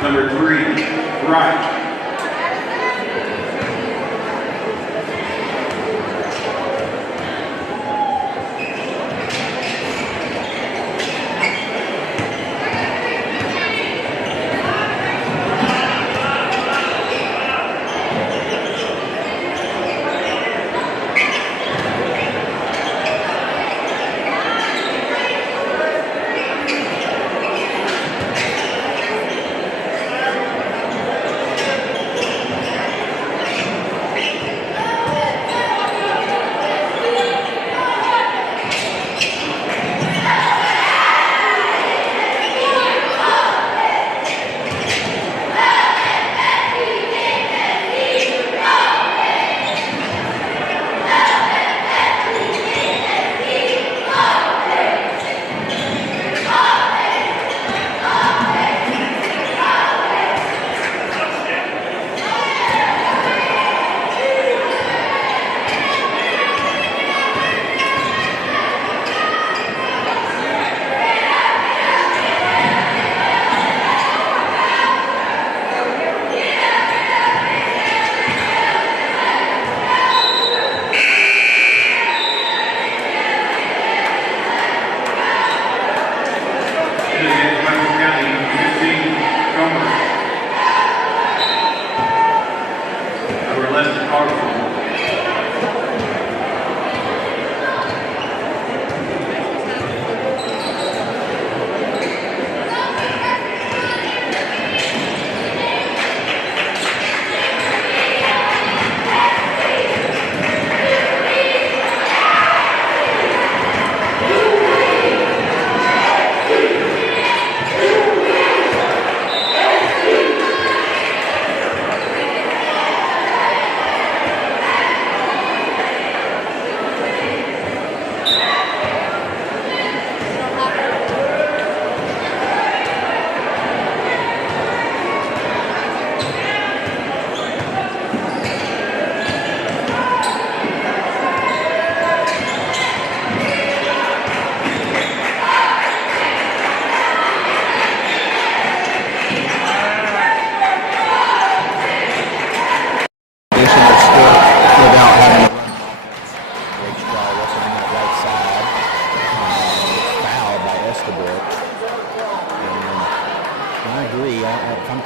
Number 3, right.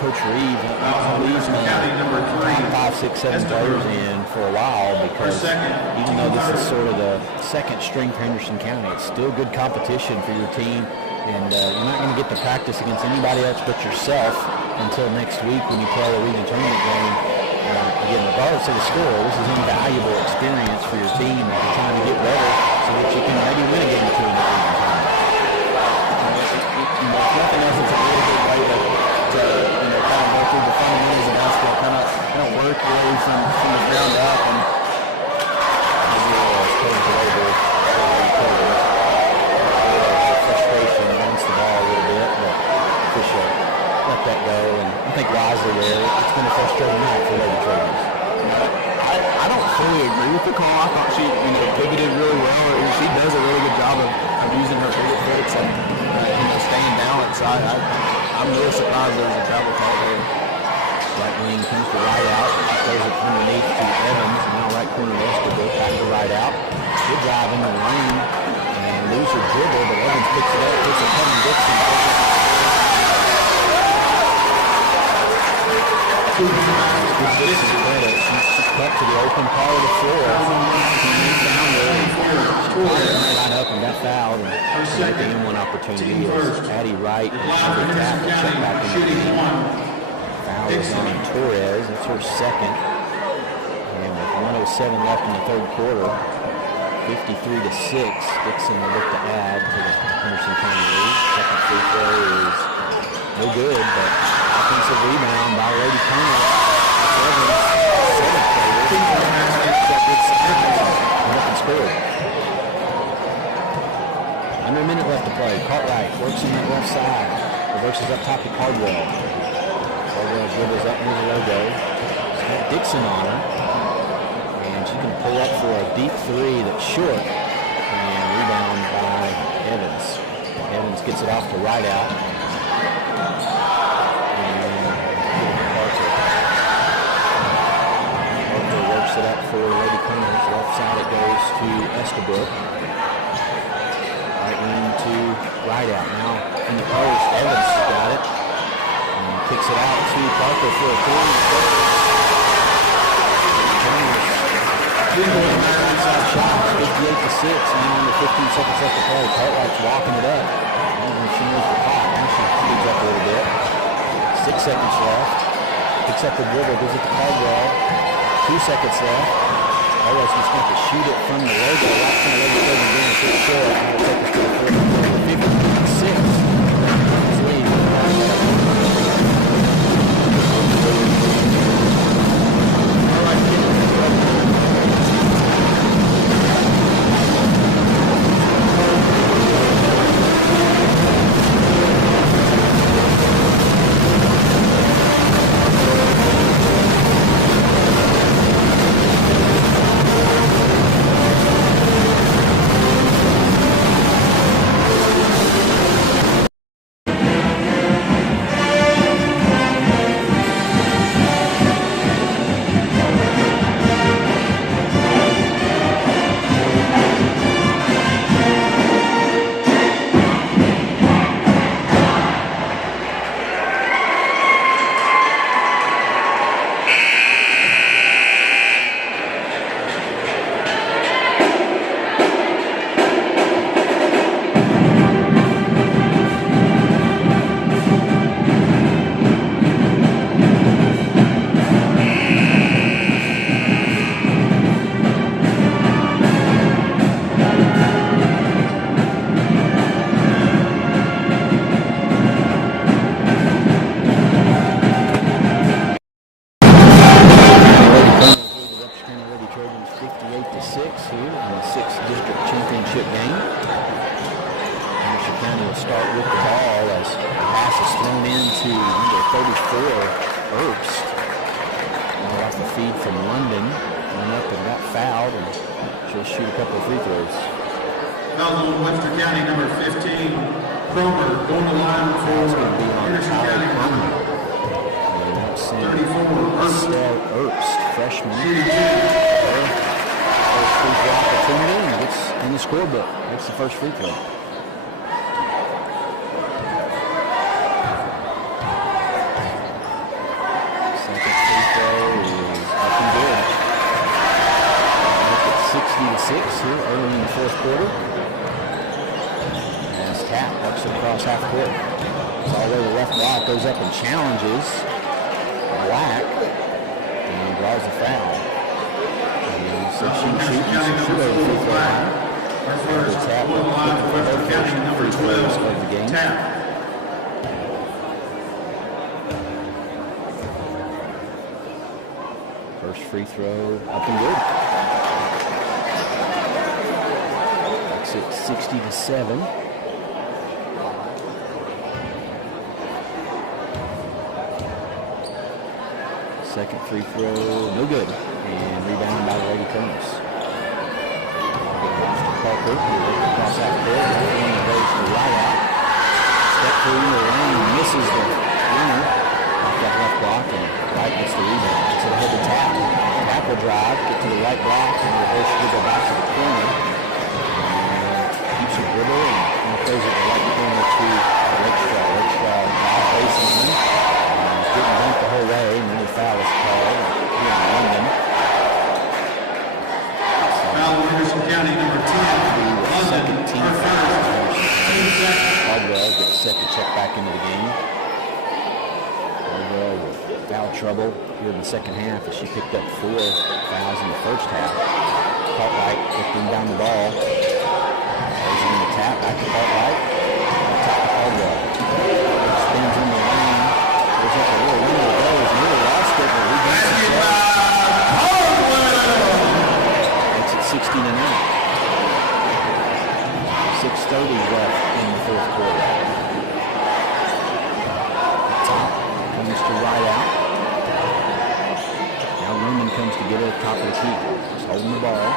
Coach Reeves leaves me 5, 6, 7 players in for a while because even though this is sort of the second string for Henderson County, it's still good competition for your team, and you're not going to get to practice against anybody else but yourself until next week when you play a region tournament game. Again, regardless of the score, this is invaluable experience for your team as you're trying to get better so that you can maybe win a game or two in the region tournament. If nothing else, it's a really good way to kind of go through the fundamentals of basketball, kind of work your way from the ground up. And frustration against the ball a little bit, but appreciate it. that go, and I think wisely there. It's been a frustrating night for Lady Trojans. I don't fully agree with the call. I thought she, pivoted really well. She does a really good job of using her fingertips and, staying balanced. So I'm really surprised there was a travel call there. Right wing comes to right out. Throws it underneath to Evans. Now right corner to Escobar. Back to right out. Good drive in the lane. And lose her dribble, but Evans picks it up. Puts a Kevin Dixon. Good Dixon credit. She's cut to the open part of the floor. She moved down there. She line up and got fouled. And the N1 opportunity is Addie Wright and Heather Tapp to check back in the game. Foul is on Torres. That's her second. And with 1:07 left in the third quarter, 53-6. Dixon will look to add to the Henderson County lead. Second free throw is no good, but offensive rebound by Lady Connor. Seventh and scored. Under a minute left to play. Cartwright works on that left side. Reverses up top to Cardwell. Cardwell dribbles up near the logo. She's got Dixon on her. And she can pull up for a deep three that's short. And rebound by Evans. Evans gets it off to right out. Parker works it up for Lady Connors. Left side it goes to Estabrook. Right wing to right out. Now in the post, Evans got it. And kicks it out to Parker for a three. Inside shot, 58-6, now under 15 seconds left to play. Cartwright's walking it up. And she moves the clock. Now she speeds up a little bit. 6 seconds left. Picks up the dribble, gives it to Caldwell. 2 seconds left. Caldwell's just going to shoot it from the logo. Right from the logo, doesn't get it. It's short. Now it'll take us to the fourth quarter. 56. Lead. First free throw. Second free throw is up and good. Look at 60-6 here early in the fourth quarter. As Tapp works it across half court. It's all the way to the left block, goes up and challenges Black and draws a foul. And so she shoots over the free throw line. Our first Tap on the line for Western County, number 12, Tap. First free throw up and good. Makes it 60-7. Second free throw, no good. And rebound by the Lady Colonels. Parker, across half court, left wing goes to the right out. Step through the lane, misses the winner off that left block, and Wright gets the rebound. Gets it ahead to Tap. Tap will drive, get to the right block, and reverse dribble back to the corner. Keeps her dribble and throws it to the right corner to Rakestraw. Rakestraw drive baseline. Didn't dunk the whole way, and then the foul was called here in London. Foul on Henderson County, number 10. Second team foul. Caldwell gets set to check back into the game. Caldwell with foul trouble here in the second half as she picked up 4 fouls in the first half. Cartwright lifting down the ball. Goes in the Tap, back to Cartwright. Top to Caldwell. Spins in the lane. Goes up a little window to go. He's nearly lost it, but rebounds and makes it 16-9. 6:30 left in the fourth quarter. Top comes to right out. Now Lumen comes to get it at the top of the key. Just holding the ball.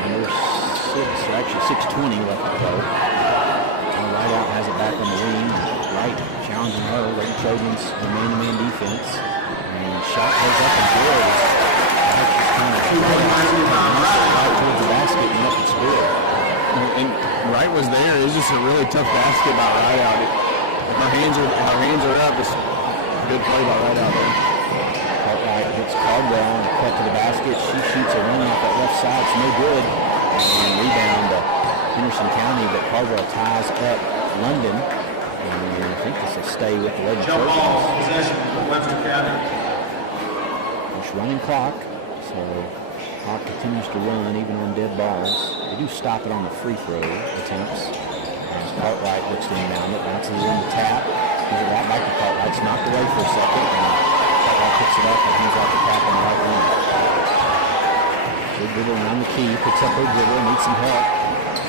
Number 6, or actually 6:20 left to go. Now right out has it back on the wing. Right challenging her. Lady Trojans the man-to-man defense. And shot goes up and good. Right just kind of right towards the basket and up and score. And Wright was there. It was just a really tough basket by Wright out. Her hands are up. It's a good play by Wright out there. Cartwright hits Caldwell and a cut to the basket. She shoots a run off that left side. It's no good. And rebound to Henderson County, but Caldwell ties up London. And I think this will stay with the Lady Jump Trojans. ball, possession for Webster County. There's running clock, so clock continues to run even on dead balls. They do stop it on the free throw attempts. As Cartwright looks to inbound it, bounces it in the Tap. Gives it right back to Cartwright. It's knocked away for a second, and Cartwright picks it up and hands out the Tap on the right wing. Good dribble around the key, picks up her dribble, needs some help.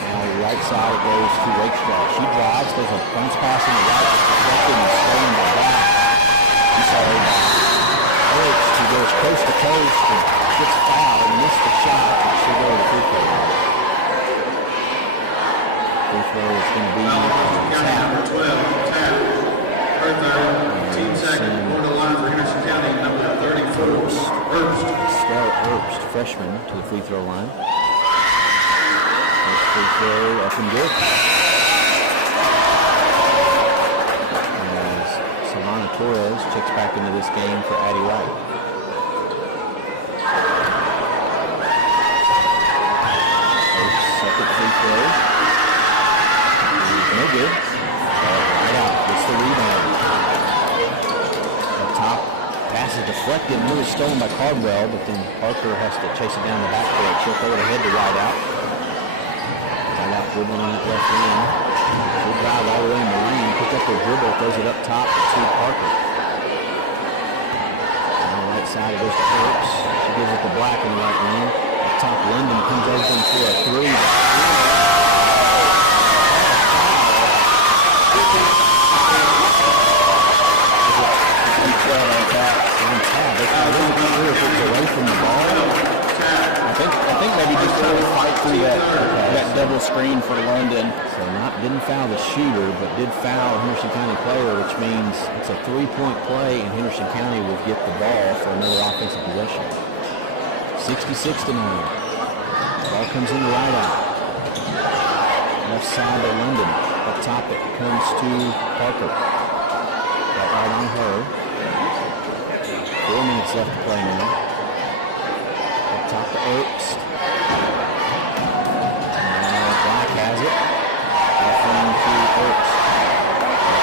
Now the right side it goes to Rakestraw. She drives, there's a bounce pass in the right, it's deflected and stolen by Black. I'm sorry, by Oaks, who goes coast to coast and gets fouled and missed the shot, and she'll go to the free throw line. Free throw is going to be County, number 12, Tap. Her third, team second. Going to the line for Henderson County, number 34, Herbst. Stella Herbst, freshman, to the free throw line. First free throw up and good. As Savannah Torres checks back into this game for Addie Wright. Herbst, second free throw. No good. Right out, gets the rebound. Up top, pass is deflected, nearly stolen by Caldwell, but then Parker has to chase it down the backcourt. She'll throw it ahead to Wide out. Wide out dribbling on that left wing. She'll drive all the way in the lane, pick up her dribble, throws it up top to Parker. On the right side, it goes to Phillips. She gives it to Black in the right wing. Up top, Linden comes open for a three. I wasn't sure if it was away from the ball. I think maybe just trying to fight through that double screen for London. So didn't foul the shooter, but did foul a Henderson County player, which means it's a 3-point play, and Henderson County will get the ball for another offensive possession. 66-9. Ball comes in the right out. Left side to London. Up top it comes to Parker. Got right on her. 4 minutes left to play now. Up top to Oaks. Black has it. Left wing to Oaks.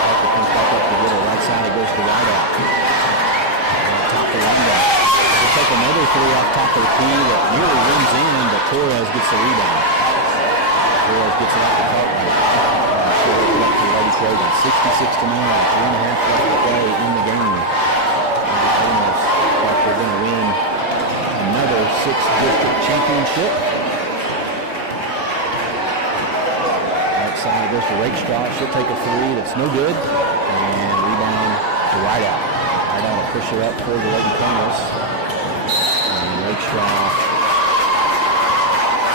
Parker comes back up to the middle. Right side, it goes to Wide out. Up top to London. They'll take another three off top of the key that nearly runs in, but Torres gets the rebound. Torres gets it out to Cartwright. She'll hook it up to the Lady Trojans. 66-9. 3.5 left to play in the game. They're going to win another 6th district championship. Right side goes to Rakestraw. She'll take a three that's no good. And rebound to Right out. Right out will push it up toward the Lady Colonels. And Lakestraw,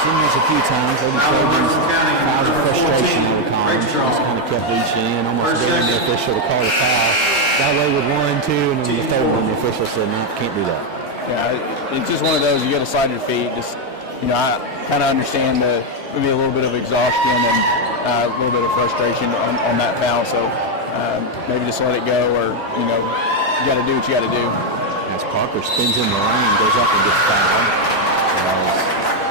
seen this a few times. Lady Trojans, fouls of frustration over Collins. Just kind of kept reaching in, almost daring the official to call the foul. Got away with 1, 2, and then the third one, the official said, no, can't do that. Yeah, it's just one of those, you got to slide your feet. Just, I kind of understand maybe a little bit of exhaustion and a little bit of frustration on that foul. So maybe just let it go, or, you got to do what you got to do. As Parker spins in the lane, goes up and gets fouled.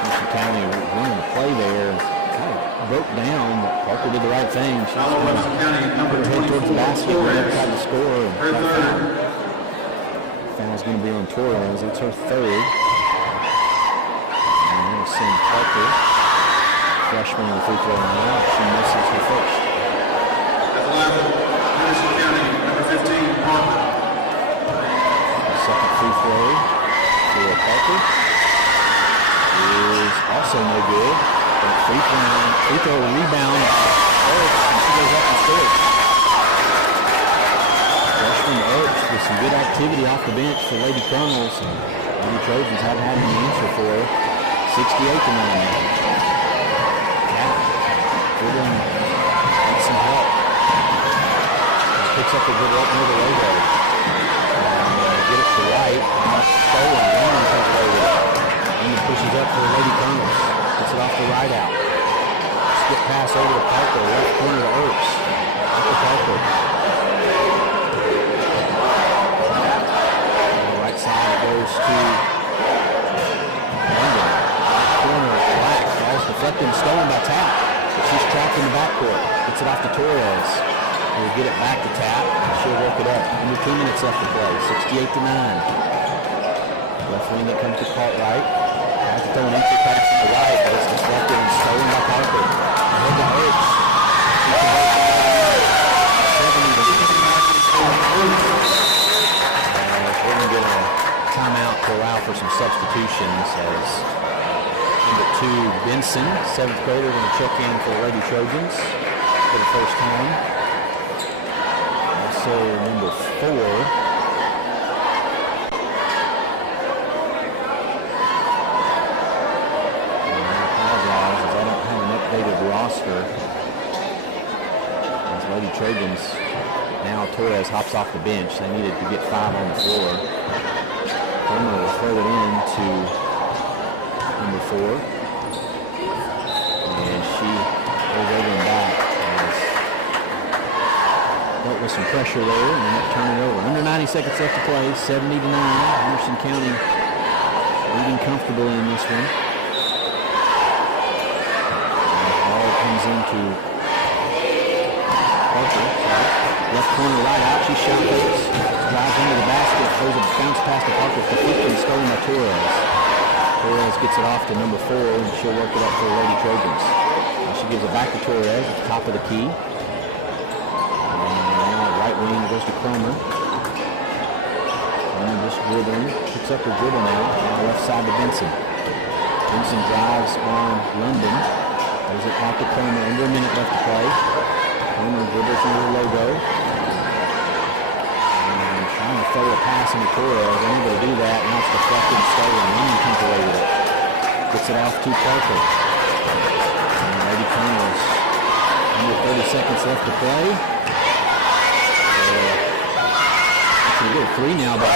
Houston County running the play there. Kind of broke down, but Parker did the right thing. She put her head towards the basket, went up, tried to score, and got fouled. Foul's going to be on Torres. That's her third. And we'll send Parker, freshman in the free throw line. She misses her first. At the line, Henderson County, number 15, Parker. The second free throw for Parker is also no good. But free throw rebound. And she goes up and scores. Freshman Oaks with some good activity off the bench for Lady Colonels. Lady Trojans haven't had any answer for her. 68-9. Cat Jordan needs some help. Picks up a good look near the logo. Get it to White. Stolen. Warren comes away with it. And he pushes up for Lady Colonels. Gets it off the right out. Skip pass over to Parker. Left corner to Oaks. Up to Parker. Right side goes to London. Left corner, Black. Ball's deflected and stolen by Tap. But she's trapped in the backcourt. Gets it off to Torres. We'll get it back to Tap. She'll work it up. Under 2 minutes left to play. 68-9. Left wing that comes to Cartwright. Has to throw an entry pass to the right, but it's deflected and stolen by Parker. Ahead to Oaks. We're going to get a timeout to allow for some substitutions as number 2, Benson, 7th grader, going to check in for the Lady Trojans for the first time. Also number 4, roster as Lady Trojans. Now Torres hops off the bench. They needed to get 5 on the floor. Homer will throw it in to number 4. And she goes over and back. Dealt with some pressure there and then turn it over. Under 90 seconds left to play. 70-9. Henderson County leading comfortably in this one. Comes into Parker. Left corner right out. She shot fakes. Drives into the basket. Throws a bounce pass to Parker. Deflected and stolen by Torres. Torres gets it off to number 4 and she'll work it up for the Lady Trojans. Now she gives it back to Torres at the top of the key. And now right wing goes to Cromer. And just dribbling. Picks up her dribble now. Now left side to Benson. Benson drives on London. There's it out to Cromer. Under a minute left to play. Cromer dribbles into the logo. And trying to throw a pass into Torres. Unable to do that. Now it's deflected and stolen. London comes away with it. Gets it off to Parker. And Lady Colonels. Under 30 seconds left to play. Can get a 3 now, but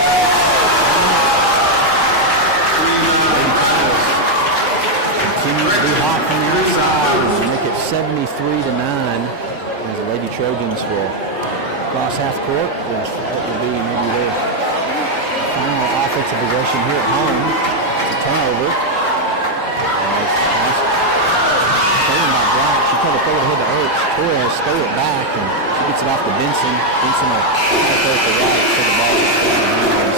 continues to be hot from the outside and make it 73-9 as the Lady Trojans will cross half court. That will be maybe their final offensive possession here at home. It's a turnover. Taken by Black. She tried to throw it ahead to Oaks. Torres stole it back and she gets it off to Benson. Benson will throw it to right for the ball.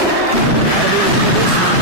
That'll be it for this one.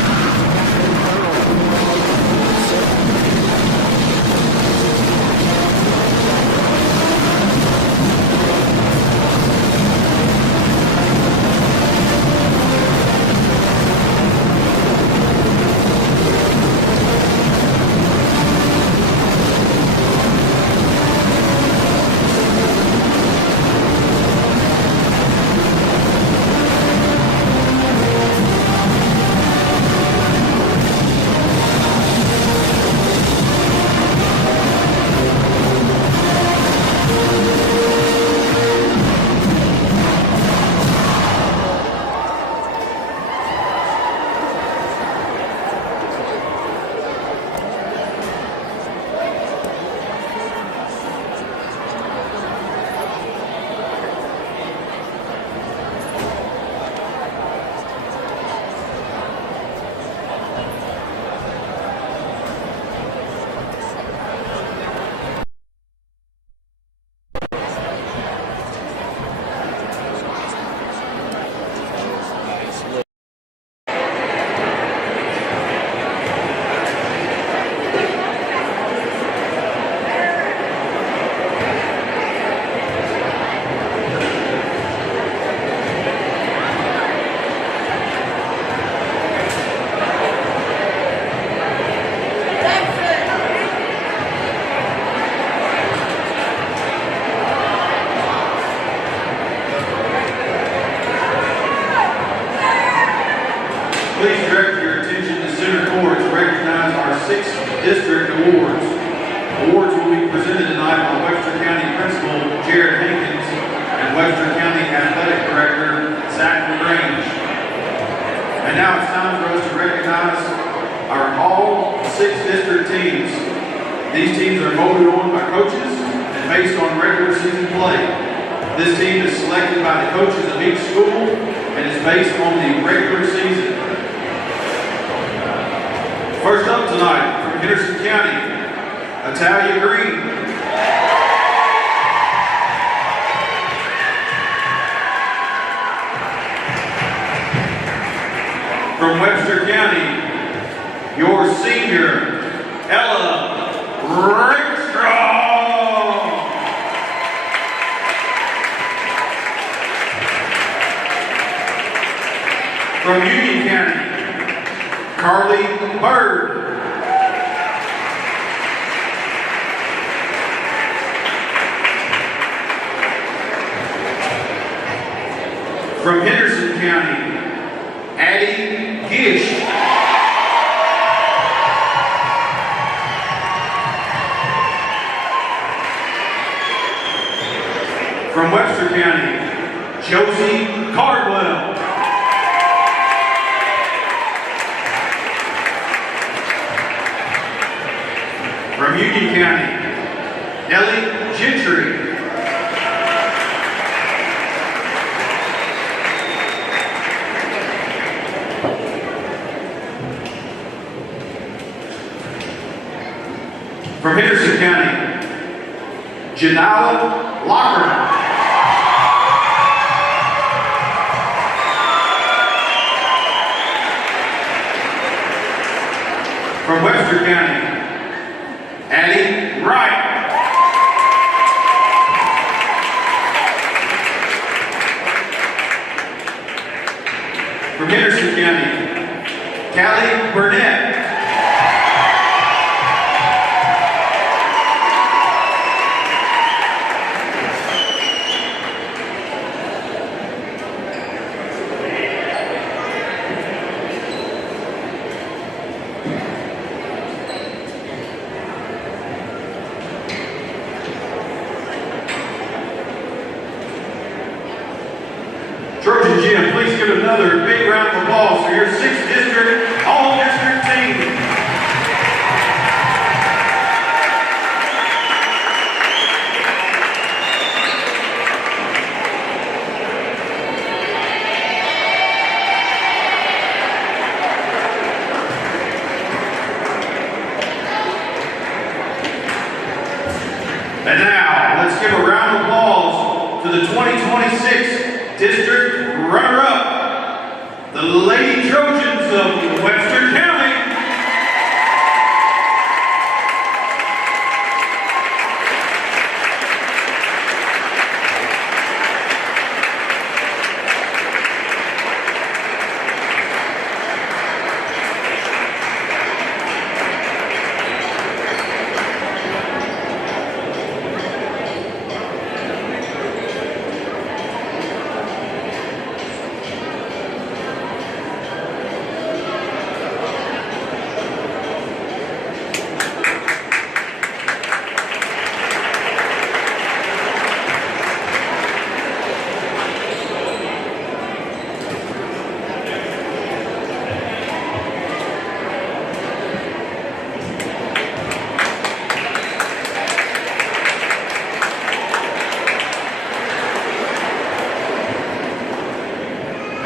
District Awards. Awards will be presented tonight by Webster County Principal Jared Hankins and Webster County Athletic Director Zach LaGrange. And now it's time for us to recognize our all 6 district teams. These teams are voted on by coaches and based on regular season play. This team is selected by the coaches of each school and is based on the regular season. First up tonight from Henderson County, Italia Green. From Webster County, your senior, Ella Rickstrom. From Union County, Carly Bird. From Henderson County, Addie Gish. From Webster County, Josie Cardwell. From Union County, Ellie Gentry. From Henderson County, Janala Locker. From Webster County, Addie Wright. From Henderson County, Callie Burnett. Trojan Gym, please give another big round of applause for your 6th district, all-district team. And now, let's give a round of applause to the 2026 District runner-up, the Lady Trojans of Webster County.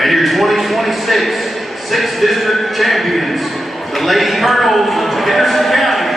And your 2026 6th District champions, the Lady Colonels of Henderson County.